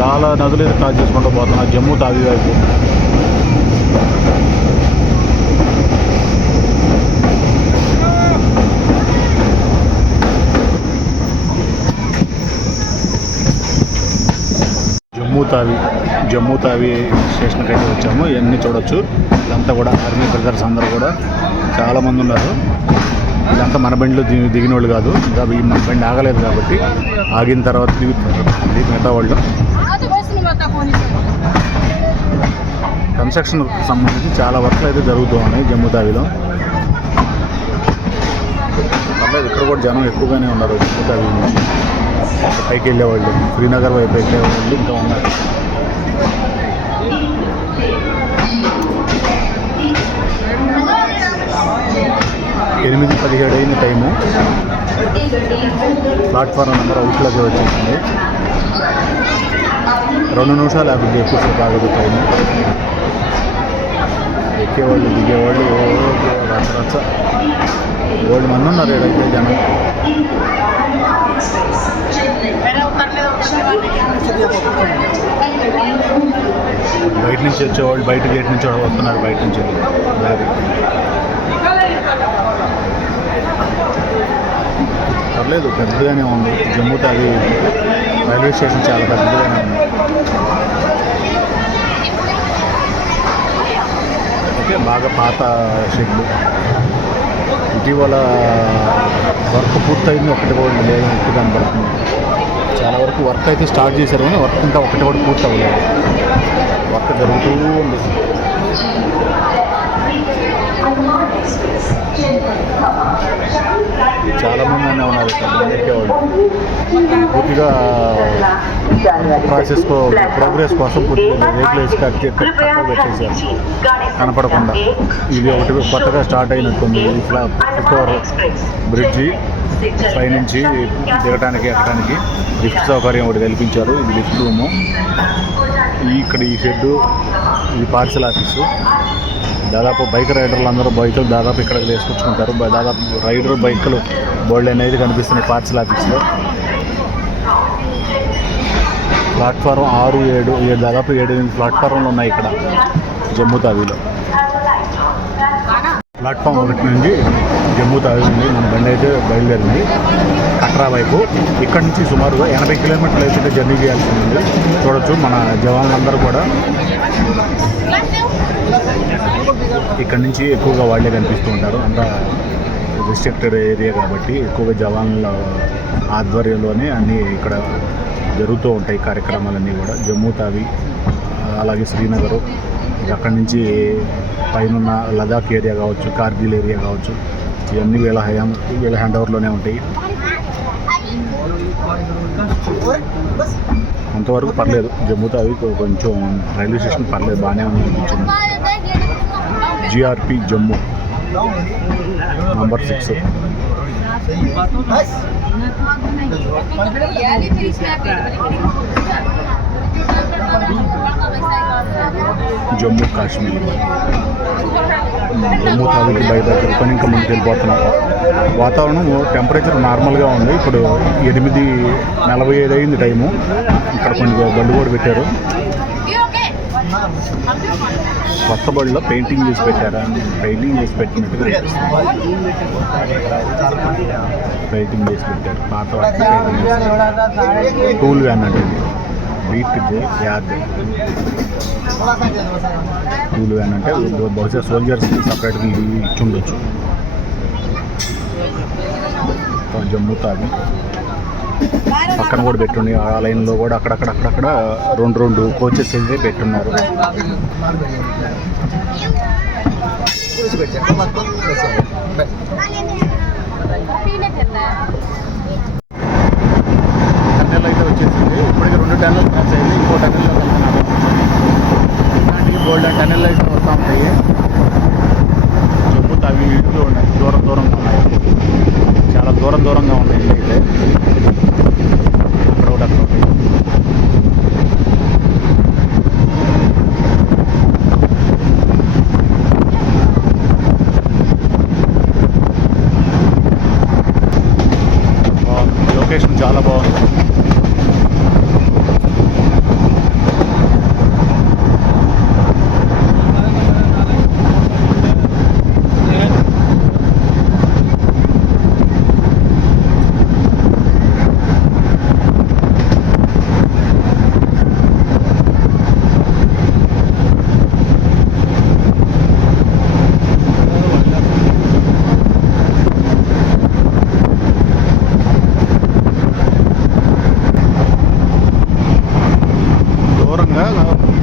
చాలా నదులు అయితే క్రాస్ చేసుకుంటూ పోతున్నాం జమ్మూ తావి వైపు. జమ్మూ తావి స్టేషన్కి అయితే వచ్చాము. ఇవన్నీ చూడొచ్చు. ఇదంతా కూడా ఆర్మీ బ్రదర్స్ అందరూ కూడా చాలామంది ఉన్నారు. ఇదంతా మన బండిలో దిగిన వాళ్ళు కాదు, ఇంకా మన బండి ఆగలేదు కాబట్టి ఆగిన తర్వాత మిగతా వాళ్ళు. కన్స్ట్రక్షన్ సంబంధించి చాలా వర్క్లు అయితే జరుగుతూ ఉన్నాయి జమ్మూ తావిలో. పర్లేదు, ఇక్కడ కూడా జనం ఎక్కువగానే ఉన్నారు. జమ్మూ తావి నుంచి పైకి వెళ్ళేవాళ్ళు, శ్రీనగర్ వైపు వెళ్ళేవాళ్ళు ఇంకా ఉన్నారు. ఎనిమిది 17 అయిన టైము. ప్లాట్ఫారం నెంబర్ అవుట్లోకి వచ్చేసింది. 2 నిమిషాలు ఆగుతుంది, ఎక్కువసేపు ఆగదు టైము. ఎక్కేవాళ్ళు దిగేవాళ్ళు రచ్చ ఓల్డ్ మంది ఉన్నారు ఏదైతే జనం. బయట నుంచి వచ్చేవాళ్ళు బయట గేట్ నుంచి వస్తున్నారు, బయట నుంచి దారి. పర్లేదు, పెద్దగానే ఉంది జమ్మూ తావి రైల్వే స్టేషన్, చాలా పెద్దగానే ఉంది. ఓకే, బాగా పాత షెడ్లు. ఇటీవల వర్క్ పూర్తయింది, ఒకటి కూడా లేదు ఎక్కువ కనపడుతుంది. చాలా వరకు వర్క్ అయితే స్టార్ట్ చేశారు కానీ వర్క్ ఇంకా ఒకటి కూడా పూర్తి అవ్వలేదు. వర్క్ జరుగుతూ ఉంది. చాలామంది అనే ఉన్నారు ఇక్కడ ఎక్కేవాళ్ళు. పూర్తిగా ప్రోగ్రెస్ కోసం పూర్తిగా రేట్లు వేసి కట్టలు పెట్టేశారు కనపడకుండా. ఇది ఒకటి కొత్తగా స్టార్ట్ అయినట్టుంది. ఫుట్ఓవర్ బ్రిడ్జి పైనుంచి దిగటానికి ఎక్కడానికి లిఫ్ట్ సౌకర్యం ఒకటి కల్పించారు. ఇది లిఫ్ట్ రూము. ఇక్కడ ఈ షెడ్డు, ఇది పార్సల్ ఆఫీసు. దాదాపు బైక్ రైడర్లు అందరూ బైకులు దాదాపు ఇక్కడికి వేసుకొచ్చుకుంటారు. దాదాపు రైడర్ బైకులు బోల్డ్ అనేది కనిపిస్తున్నాయి పార్సల్ ఆఫీస్లో. ప్లాట్ఫారం 6, 7 దాదాపు 7 ప్లాట్ఫారంలు ఉన్నాయి ఇక్కడ జమ్మూ తావిలో. ప్లాట్ఫామ్ 1 నుంచి జమ్మూ తావి ఉంది. మన బండి అయితే బయలుదేరింది కట్రా వైపు. ఇక్కడ నుంచి సుమారుగా 80 కిలోమీటర్లు అయితే జర్నీ చేయాల్సి ఉంది. చూడొచ్చు మన జవాన్లందరూ కూడా ఇక్కడ నుంచి ఎక్కువగా వాళ్ళే కనిపిస్తూ ఉంటారు. అంతా రిస్ట్రిక్టెడ్ ఏరియా కాబట్టి ఎక్కువగా జవాన్ల ఆధ్వర్యంలోనే అన్నీ ఇక్కడ జరుగుతూ ఉంటాయి కార్యక్రమాలన్నీ కూడా. జమ్మూ తావి, అలాగే శ్రీనగరు, అక్కడి నుంచి పైన లదాఖ్ ఏరియా కావచ్చు, కార్గిల్ ఏరియా కావచ్చు, ఇవన్నీ వీళ్ళ హ్యాండ్ ఓవర్లోనే ఉంటాయి. కొంతవరకు పర్లేదు. జమ్మూ తావి కొంచెం రైల్వే స్టేషన్ పర్లేదు, బాగానే ఉంది అనిపించింది. GRP Jammu number 6. జమ్మూ కాశ్మీర్ జమ్మూ తావికి బయలుదేరి ఇంకా ముందుకు వెళ్ళిపోతున్నాం. వాతావరణం టెంపరేచర్ నార్మల్గా ఉంది. ఇప్పుడు 8:45 అయింది టైము. ఇక్కడ కొన్ని బళ్ళు కూడా పెట్టారు. కొత్త బడిలో పెయింటింగ్ చేసి పెట్టారా? పెయింటింగ్ చేసి పెట్టినట్టుగా పెయింటింగ్ చేసి పెట్టారు. పాత టూల్ వ్యాన్ అంటే బీట్ యార్డ్ టూల్ వ్యాన్ అంటే బహుశా సోల్జర్స్కి సపరేట్గా ఇచ్చి ఉండొచ్చు. జమ్మూ తావి పక్కన కూడా పెట్టుండి ఆ లైన్లో కూడా అక్కడక్కడ 2 కోచెస్ అయితే పెట్టున్నారు. టన్నెల్ అయితే వచ్చేసింది. ఇప్పటికీ 2 టన్నెల్ క్రాస్ అయ్యింది. ఇంకో టన్నెల్లో వెళ్తున్నాను. ఇలాంటి గోల్డెన్ టన్నెల్ అయితే వస్తూ ఉంటాయి. జమ్మూ తావి ఇళ్ళు ఉన్నాయి, దూరంగా ఉన్నాయి, చాలా దూరంగా ఉన్నాయి ఇళ్ళు అయితే. అక్కడ కూడా అక్కడ ఉంటాయి. లొకేషన్ చాలా బాగుంది.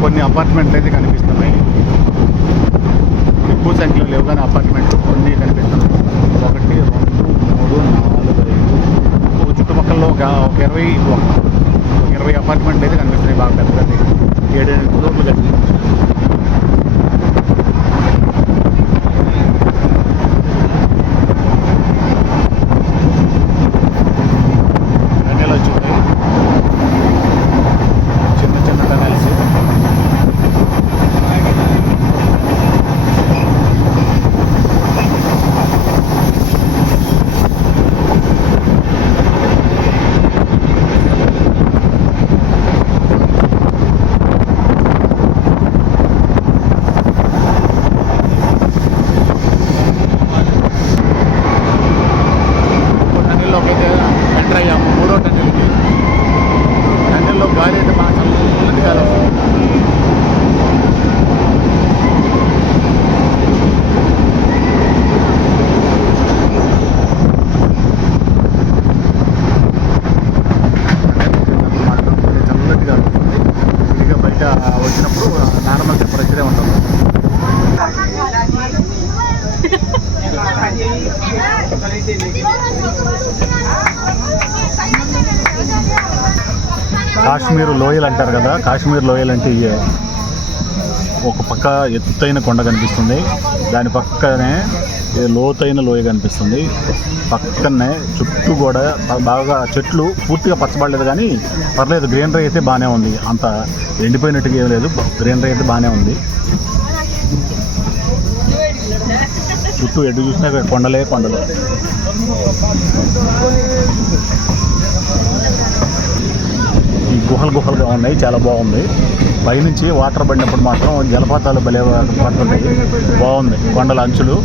కొన్ని అపార్ట్మెంట్లు అయితే కనిపిస్తున్నాయి. ఎక్కువ సంఖ్యలో లేవు కానీ అపార్ట్మెంట్లు కొన్ని కనిపిస్తున్నాయి. 1, 2, 3, 4, 5 ఒక చుట్టుపక్కల ఒక 20 అపార్ట్మెంట్లు అయితే కనిపిస్తున్నాయి. బాగా పెద్ద 7-8 ఫ్లోర్లు కనిపిస్తున్నాయి. టన్నెల్ వచ్చింది, చిన్న టన్నెల్స్. ఎంటర్ అయ్యాము 3వ టన్నెల్కి. టన్నెల్లో గాలి అయితే బాగా చల్లటి గాలి వస్తుంది. చల్లటి గాలి వస్తుంది. ఇక బయట వచ్చినప్పుడు నార్మల్ టెంపరేచరే ఉంటుంది. కాశ్మీర్ లోయలు అంటారు కదా. కాశ్మీర్ లోయలు అంటే ఒక పక్క ఎత్తైన కొండ కనిపిస్తుంది, దాని పక్కనే లోతైన లోయ కనిపిస్తుంది. పక్కనే చుట్టూ కూడా బాగా చెట్లు పూర్తిగా పచ్చబడలేదు కానీ పర్లేదు, గ్రీనరీ అయితే బాగానే ఉంది. అంత ఎండిపోయినట్టుగా ఏం లేదు, గ్రీనరీ అయితే బాగానే ఉంది. చుట్టూ ఎటు చూసినా కొండలే కొండలు. ఈ గుహలుగా ఉన్నాయి, చాలా బాగుంది. పైనుంచి వాటర్ పడినప్పుడు మాత్రం జలపాతాలు భలే పడుతుంటాయి. బాగుంది. కొండల అంచులు,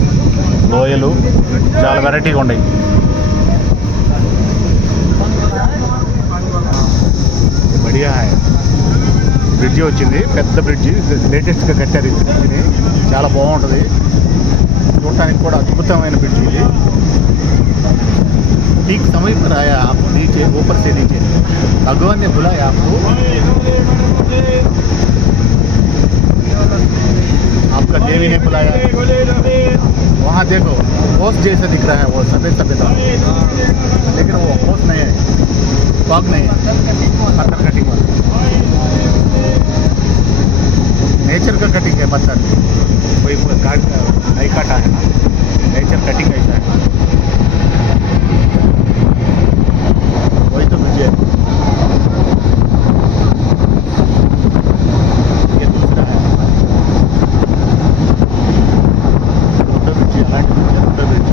లోయలు చాలా వెరైటీగా ఉన్నాయి. బడియా బ్రిడ్జి వచ్చింది, పెద్ద బ్రిడ్జి, లేటెస్ట్గా కట్టారు ఈ బ్రిడ్జిని. చాలా బాగుంటుంది, చూడటానికి కూడా అద్భుతమైన బ్రిడ్జి ఇది. ठीक समय पर आया आप नीचे, ऊपर से नीचे भगवान ने बुलाया आपको, आपका देवी ने बुलाया. वहाँ देखो होस जैसा दिख रहा है, वो सफ़ेद सफ़ेद, लेकिन वो होस नहीं है, फॉग नहीं है, पत्थर कटिंग वाला नेचर का कटिंग है. पत्थर कोई काट नहीं काटा है, नेचर कटिंग ऐसा है. वही तो मुझे ये दूसरा है रोड ब्रिज, అలాంటి బ్రిడ్జ్ రోడ్ బ్రిడ్జ్.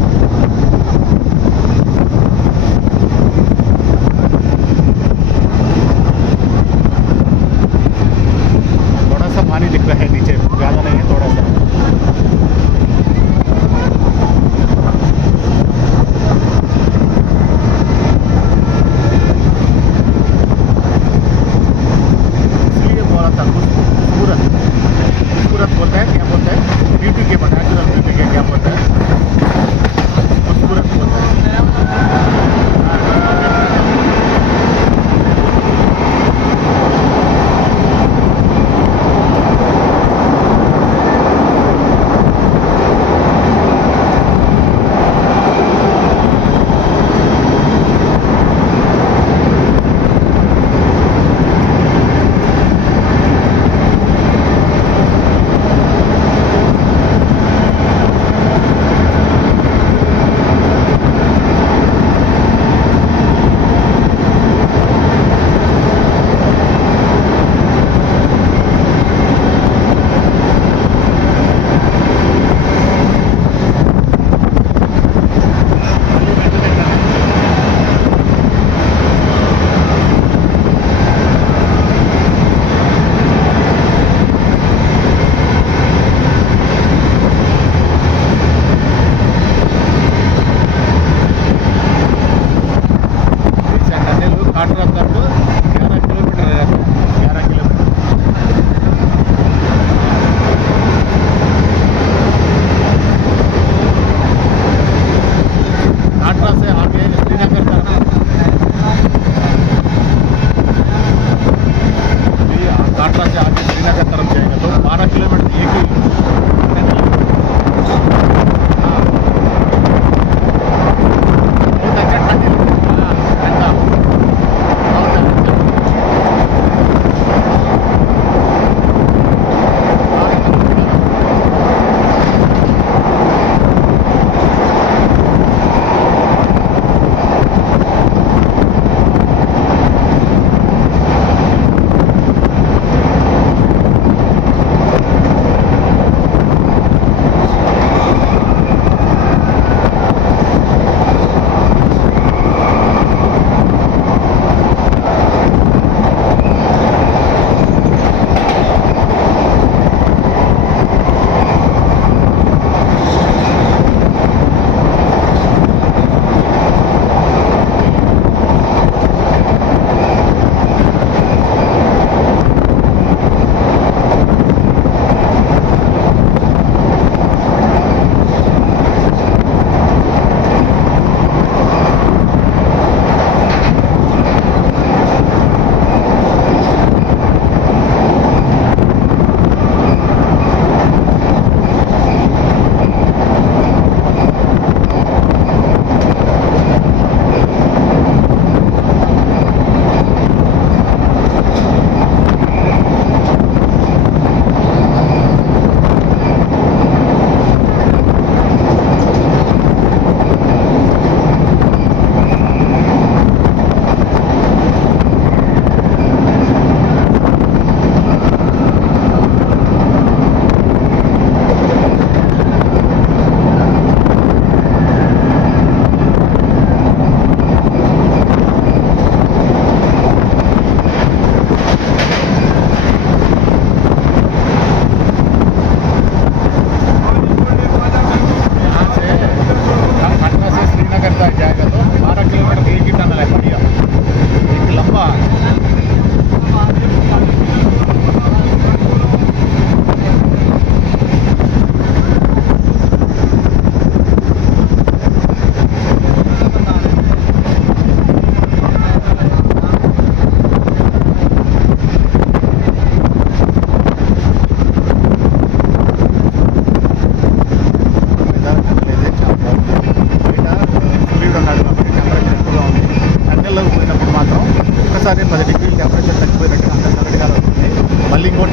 టెంపరేచర్ తగ్గిపోయినట్టు అంత చల్లటి గాలి వస్తుంది. మళ్ళీ ఇంకో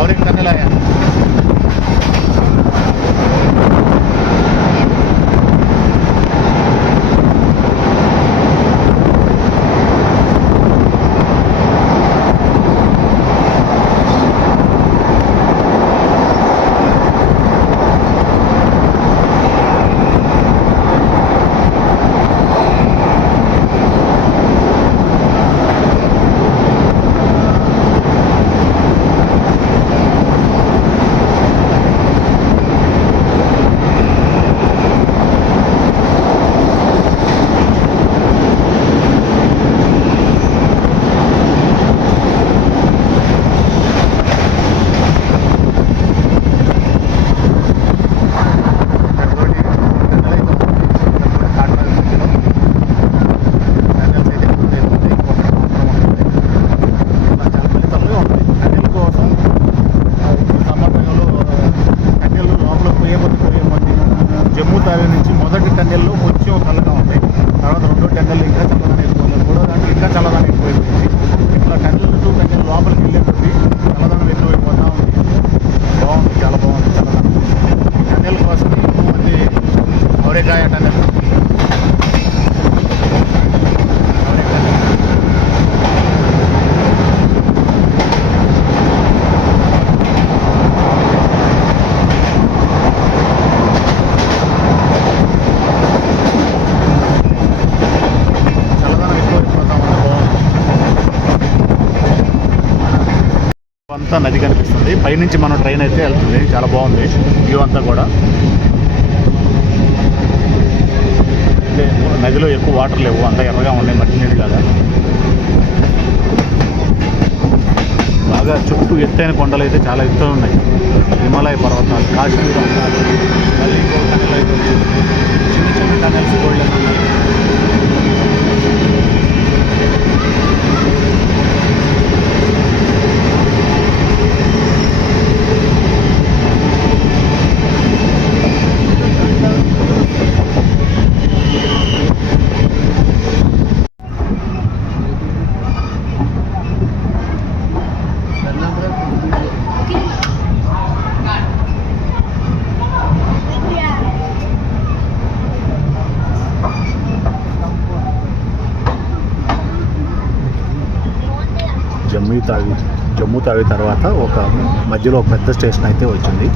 అవరికి టన్నెల్ అయ్యా జమ్మూ తావి నుంచి మొదటి టన్నెల్లో కొంచెం చల్లగా ఉంది. తర్వాత రెండో టన్నెల్ ఇంకా చల్లదాని ఎక్కువ, మూడో దాంట్లో ఇంకా చల్లదాని ఎక్కువైపోయింది. ఇట్లా టన్నెల్ టు టన్నెల్ లోపలికి వెళ్ళే కొద్దీ చల్లదనం ఎక్కువైపోతూ ఉంది. బాగుంది, చాలా బాగుంది చల్లదనం. ఈ టన్నెల్ కోసం ఎక్కువ మంది అవరేకాయ టన్నెల్ అంతా నది కనిపిస్తుంది. పైనుంచి మన ట్రైన్ అయితే వెళ్తుంది. చాలా బాగుంది వ్యూ అంతా కూడా. నదిలో ఎక్కువ వాటర్ లేవు, అంతా ఎర్రగా ఉన్నాయి, మట్టి నీళ్ళు లాగా. బాగా చుట్టూ ఎత్తైన కొండలు అయితే చాలా ఎత్తులు ఉన్నాయి. హిమాలయ పర్వతాలు, కాశ్మీర్ అంతా. మళ్ళీ ఇంకో టన్నెల్ అయితే వచ్చింది. చిన్న చిన్న టన్నెల్స్ కూడా జమ్మూ తావి తర్వాత ఒక మధ్యలో ఒక పెద్ద స్టేషన్ అయితే వచ్చింది.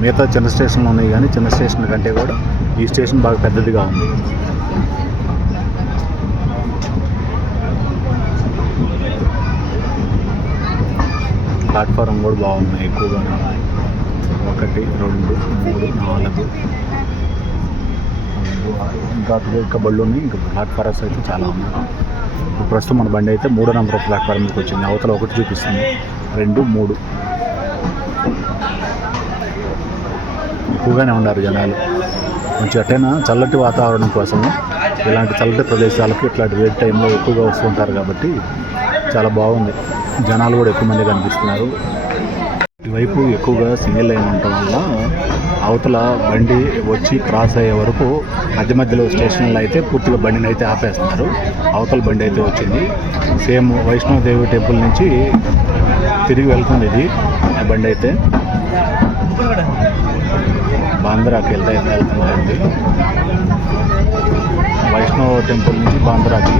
మిగతా చిన్న స్టేషన్లు ఉన్నాయి, కానీ చిన్న స్టేషన్ కంటే కూడా ఈ స్టేషన్ బాగా పెద్దదిగా ఉంది. ప్లాట్ఫారం కూడా బాగున్నాయి, ఎక్కువగానే ఉన్నాయి. 1 2 3 4 ఇంకా బళ్ళు ఉన్నాయి. ఇంకా ప్లాట్ఫారమ్స్ అయితే చాలా ఉన్నాయి. ప్రస్తుతం మన బండి అయితే 3వ నెంబర్ ప్లాట్ఫామ్ మీదకి వచ్చింది. అవతల 1 చూపిస్తుంది, 2 3 ఎక్కువగానే ఉన్నారు జనాలు. కొంచెం అటైనా చల్లటి వాతావరణం కోసం ఇలాంటి చల్లటి ప్రదేశాలకు ఇట్లాంటి వేడి టైంలో ఎక్కువగా వస్తుంటారు కాబట్టి చాలా బాగుంది. జనాలు కూడా ఎక్కువ మంది కనిపిస్తున్నారు. ఇటువైపు ఎక్కువగా సింగిల్ లైన్ ఉండటం వల్ల అవతల బండి వచ్చి క్రాస్ అయ్యే వరకు మధ్య మధ్యలో స్టేషన్లో అయితే పూర్తిగా బండిని అయితే ఆపేస్తున్నారు. అవతల బండి అయితే వచ్చింది. సేమ్ వైష్ణోదేవి టెంపుల్ నుంచి తిరిగి వెళ్తుంది ఇది ఆ బండి అయితే. బాంద్రాకి వెళ్తుంది. వైష్ణవ టెంపుల్ నుంచి బాంద్రాకి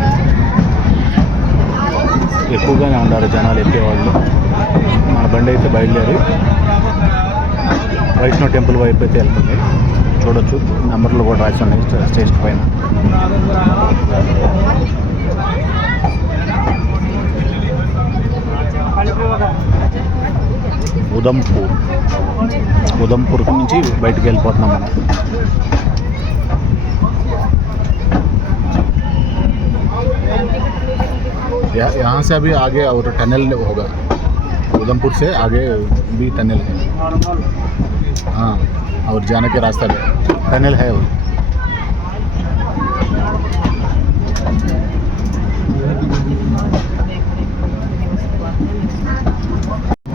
ఎక్కువగానే ఉన్నారు జనాలు ఎక్కేవాళ్ళు. మన బండి అయితే బయలుదేరి వైష్ణవ టెంపుల్ వైపు అయితే వెళ్తుంది. చూడొచ్చు, నెంబర్లు కూడా రాసి ఉన్నాయి స్టేషన్ పైన. उधमपुर నుంచి బయటికి వెళ్ళిపోతున్నాం మనం. यहाँ से अभी आगे और टनल होगा, उधमपुर से आगे भी टनल है. हाँ, और जाने के रास्ता में टनल है वो.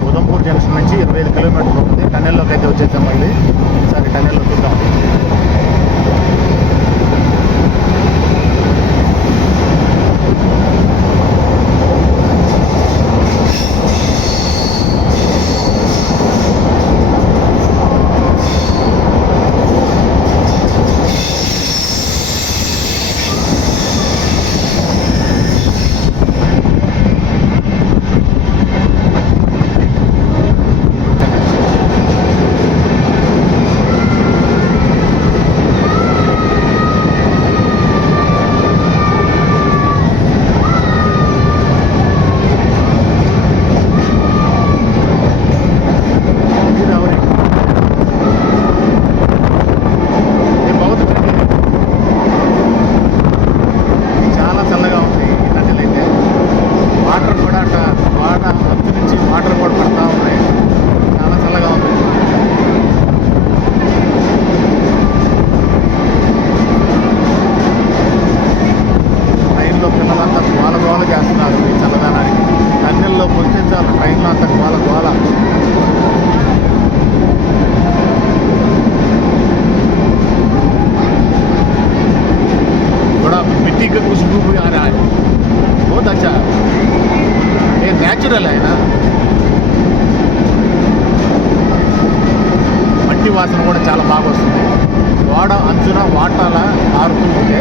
ఉదంపూర్ జంక్షన్ నుంచి 25 కిలోమీటర్లు ఉంటుంది. టనెల్లోకి అయితే వచ్చేసాం. మళ్ళీ ఈసారి టనెల్లో చూద్దాం. న్యాచురల్ ఆయన. మట్టి వాసన కూడా చాలా బాగా వస్తుంది. వాడ అంచున వాటాల ఆరుతూ ఉంటే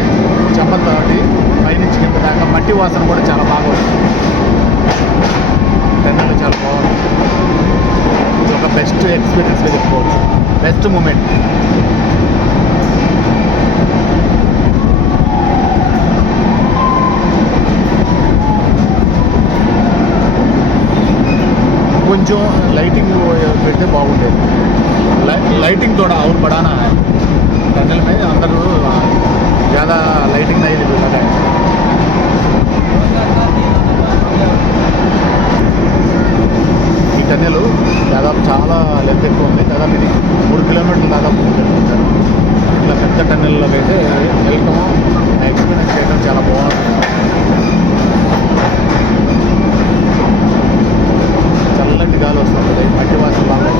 చెమ్మతోటి పైనుంచి కింద దాకా మట్టి వాసన కూడా చాలా బాగా వస్తుంది. టెన్నెలు చాలా బాగుంది. ఇది ఒక బెస్ట్ ఎక్స్పీరియన్స్గా చెప్పుకోవచ్చు. Best moment. కొంచెం లైటింగ్ పెడితే బాగుండేది. लाइटिंग थोड़ा और बढ़ाना है टनल में. अंदर ज़्यादा लाइटिंग नहीं लगा है. ఈ టన్నెల్ దాదాపు చాలా లెంత్ ఎక్కువ ఉంది. దాదాపు ఇది 3 కిలోమీటర్లు దాదాపు ఉంటారు. ఇట్లా పెద్ద టన్నెల్లోకి అయితే వెళ్ళటం ఎక్స్పీరియన్స్ చేయడం చాలా బాగుంటుంది. చల్లటి గాలి వస్తుంది. మట్టి వాసన బాగా.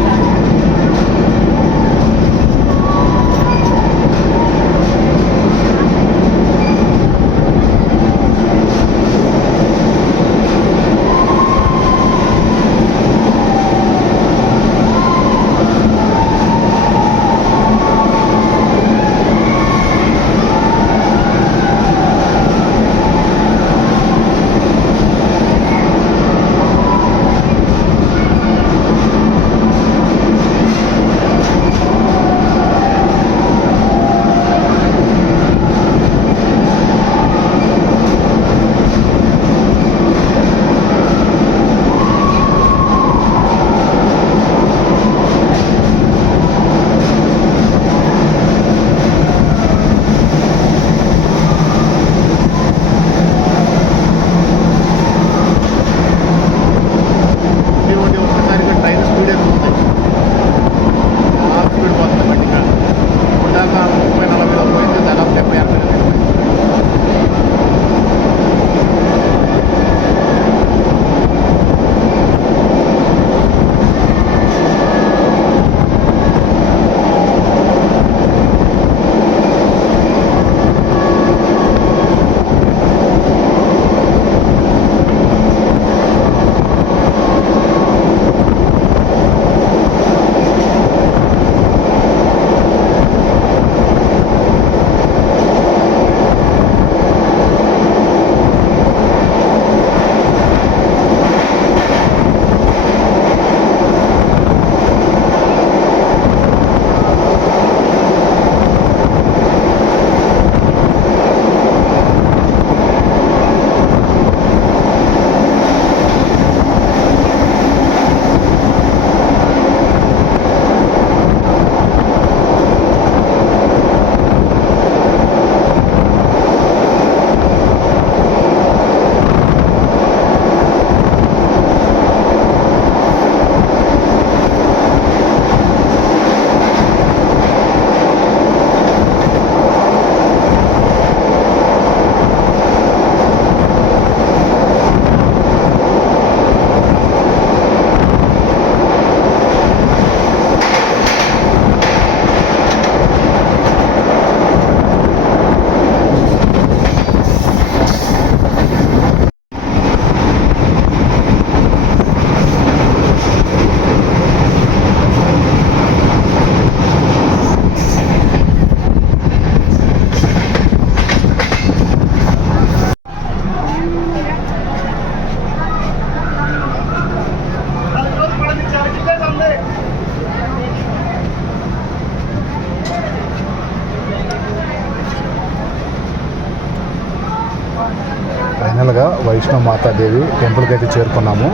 ఫైనల్గా వైష్ణవ మాతాదేవి టెంపుల్కి అయితే చేరుకున్నాము.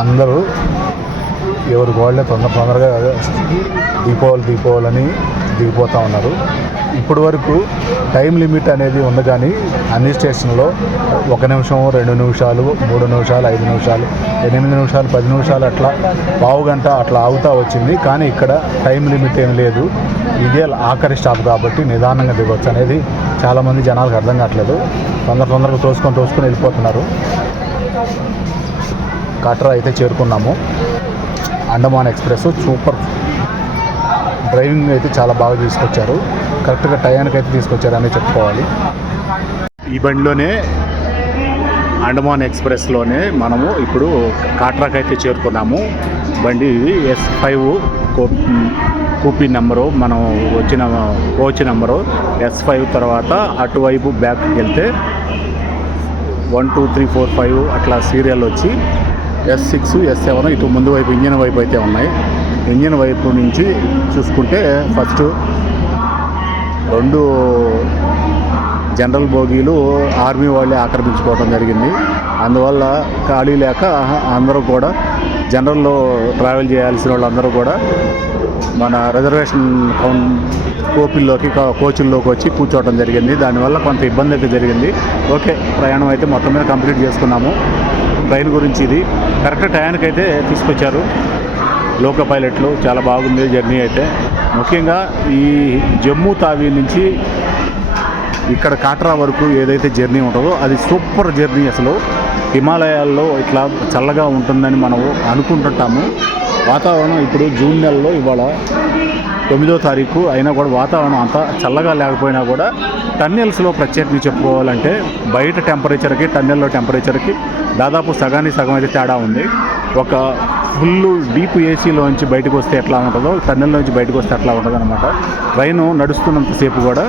అందరూ ఎవరు గోళ్ళే తొందరగా దీపావళి దిగిపోతూ ఉన్నారు. ఇప్పటి వరకు టైం లిమిట్ అనేది ఉంది, కానీ అన్ని స్టేషన్లో 1 నిమిషం, 2 నిమిషాలు, 3 నిమిషాలు, 5 నిమిషాలు, 8 నిమిషాలు, 10 నిమిషాలు అట్లా పావు గంట అట్లా ఆగుతూ వచ్చింది. కానీ ఇక్కడ టైం లిమిట్ ఏం లేదు. ఇదే ఆఖరి స్టాప్ కాబట్టి నిదానంగా దిగొచ్చు అనేది చాలామంది జనాలకు అర్థం కావట్లేదు. తొందరగా తోసుకొని వెళ్ళిపోతున్నారు. కట్రా అయితే చేరుకున్నాము. అండమాన్ ఎక్స్ప్రెస్ సూపర్ డ్రైవింగ్ అయితే చాలా బాగా తీసుకొచ్చారు. కరెక్ట్గా టయానికి అయితే తీసుకొచ్చారని చెప్పుకోవాలి. ఈ బండిలోనే అండమాన్ ఎక్స్ప్రెస్లోనే మనము ఇప్పుడు కాట్రాకి అయితే చేరుకున్నాము. బండి ఇది S5 కూపీ నెంబరు, మనం వచ్చిన కోచ్ నెంబరు S5. తర్వాత అటువైపు బ్యాక్కి వెళ్తే 1 2 3 4 5 అట్లా సీరియల్ వచ్చి S6 S7 ఇటు ముందు వైపు ఇంజిన్ వైపు అయితే ఉన్నాయి. ఇంజిన్ వైపు నుంచి చూసుకుంటే ఫస్ట్ 2 జనరల్ బోగీలు ఆర్మీ వాళ్ళే ఆక్రమించుకోవడం జరిగింది. అందువల్ల ఖాళీ లేక అందరూ కూడా జనరల్లో ట్రావెల్ చేయాల్సిన వాళ్ళందరూ కూడా మన రిజర్వేషన్ కోచుల్లోకి వచ్చి కూర్చోవడం జరిగింది. దానివల్ల కొంత ఇబ్బంది అయితే జరిగింది. ఓకే, ప్రయాణం అయితే మొత్తం మీద కంప్లీట్ చేసుకున్నాము. ట్రైన్ గురించి ఇది కరెక్ట్ టయానికి అయితే తీసుకొచ్చారు లోకో పైలట్లు. చాలా బాగుంది జర్నీ అయితే. ముఖ్యంగా ఈ జమ్మూ తావీ నుంచి ఇక్కడ కాట్రా వరకు ఏదైతే జర్నీ ఉంటుందో అది సూపర్ జర్నీ. అసలు హిమాలయాల్లో ఇట్లా చల్లగా ఉంటుందని మనం అనుకుంటుంటాము. వాతావరణం ఇప్పుడు జూన్ నెలలో ఇవాళ 9వ తారీఖు అయినా కూడా వాతావరణం అంతా చల్లగా లేకపోయినా కూడా టన్నెల్స్లో ప్రత్యేకంగా చెప్పుకోవాలంటే బయట టెంపరేచర్కి టన్నెల్లో టెంపరేచర్కి దాదాపు సగానికి సగం అయితే తేడా ఉంది. ఒక ఫుల్ డీప్ ఏసీలోంచి బయటకు వస్తే ఎట్లా ఉంటుందో టన్నెల్లోంచి బయటకు వస్తే అట్లా ఉంటుంది అనమాట. ట్రైను నడుస్తున్నంతసేపు కూడా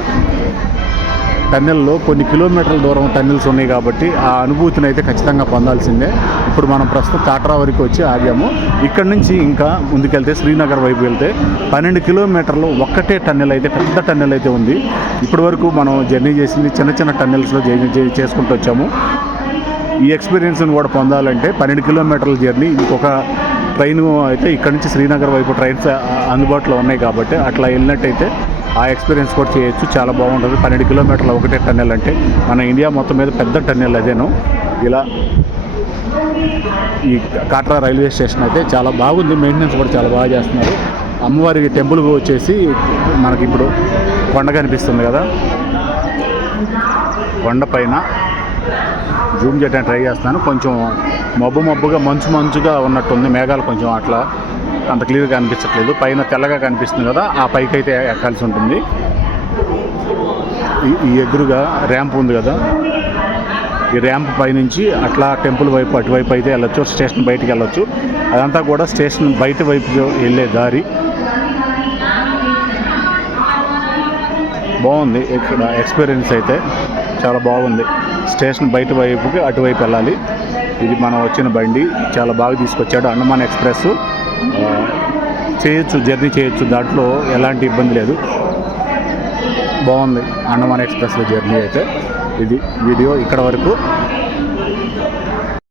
టన్నెల్లో కొన్ని కిలోమీటర్ల దూరం టన్నెల్స్ ఉన్నాయి కాబట్టి ఆ అనుభూతిని అయితే ఖచ్చితంగా పొందాల్సిందే. ఇప్పుడు మనం ప్రస్తుతం కాట్రా వరకు వచ్చి ఆగాము. ఇక్కడ నుంచి ఇంకా ముందుకెళ్తే శ్రీనగర్ వైపు వెళ్తే 12 కిలోమీటర్లు ఒక్కటే టన్నెల్ అయితే, పెద్ద టన్నెల్ అయితే ఉంది. ఇప్పటి వరకు మనం జర్నీ చేసింది చిన్న చిన్న టన్నెల్స్లో చేసుకుంటూ వచ్చాము. ఈ ఎక్స్పీరియన్స్ని కూడా పొందాలంటే 12 కిలోమీటర్ల జర్నీ ఇంకొక ట్రైన్ అయితే ఇక్కడ నుంచి శ్రీనగర్ వైపు ట్రైన్స్ అందుబాటులో ఉన్నాయి కాబట్టి అట్లా వెళ్ళినట్టయితే ఆ ఎక్స్పీరియన్స్ కూడా చేయొచ్చు. చాలా బాగుంటుంది. 12 కిలోమీటర్లు ఒకటే టన్నెల్ అంటే మన ఇండియా మొత్తం మీద పెద్ద టన్నెల్ అదేను. ఇలా ఈ కాట్రా రైల్వే స్టేషన్ అయితే చాలా బాగుంది. మెయింటెనెన్స్ కూడా చాలా బాగా చేస్తున్నారు. అమ్మవారి టెంపుల్ వచ్చేసి మనకి ఇప్పుడు కొండ కనిపిస్తుంది కదా, కొండపైన జూమ్ చేయడానికి ట్రై చేస్తున్నాను. కొంచెం మబ్బుగా మంచుగా ఉన్నట్టుంది. మేఘాలు కొంచెం అట్లా అంత క్లియర్గా కనిపించట్లేదు. పైన తెల్లగా కనిపిస్తుంది కదా, ఆ పైకి అయితే ఎక్కాల్సి ఉంటుంది. ఈ ఎదురుగా ర్యాంప్ ఉంది కదా, ఈ ర్యాంప్ పైనుంచి అట్లా టెంపుల్ వైపు అటువైపు అయితే వెళ్ళొచ్చు. స్టేషన్ బయటికి వెళ్ళొచ్చు. అదంతా కూడా స్టేషన్ బయట వైపు వెళ్ళే దారి. బాగుంది. ఇక్కడ ఎక్స్పీరియన్స్ అయితే చాలా బాగుంది. స్టేషన్ బయట వైపుకి అటువైపు వెళ్ళాలి. ఇది మనం వచ్చిన బండి చాలా బాగా తీసుకొచ్చాడు. అండమాన్ ఎక్స్ప్రెస్ చేయొచ్చు, జర్నీ చేయొచ్చు, దాంట్లో ఎలాంటి ఇబ్బంది లేదు. బాగుంది అండమాన్ ఎక్స్ప్రెస్లో జర్నీ అయితే. ఇది వీడియో ఇక్కడ వరకు.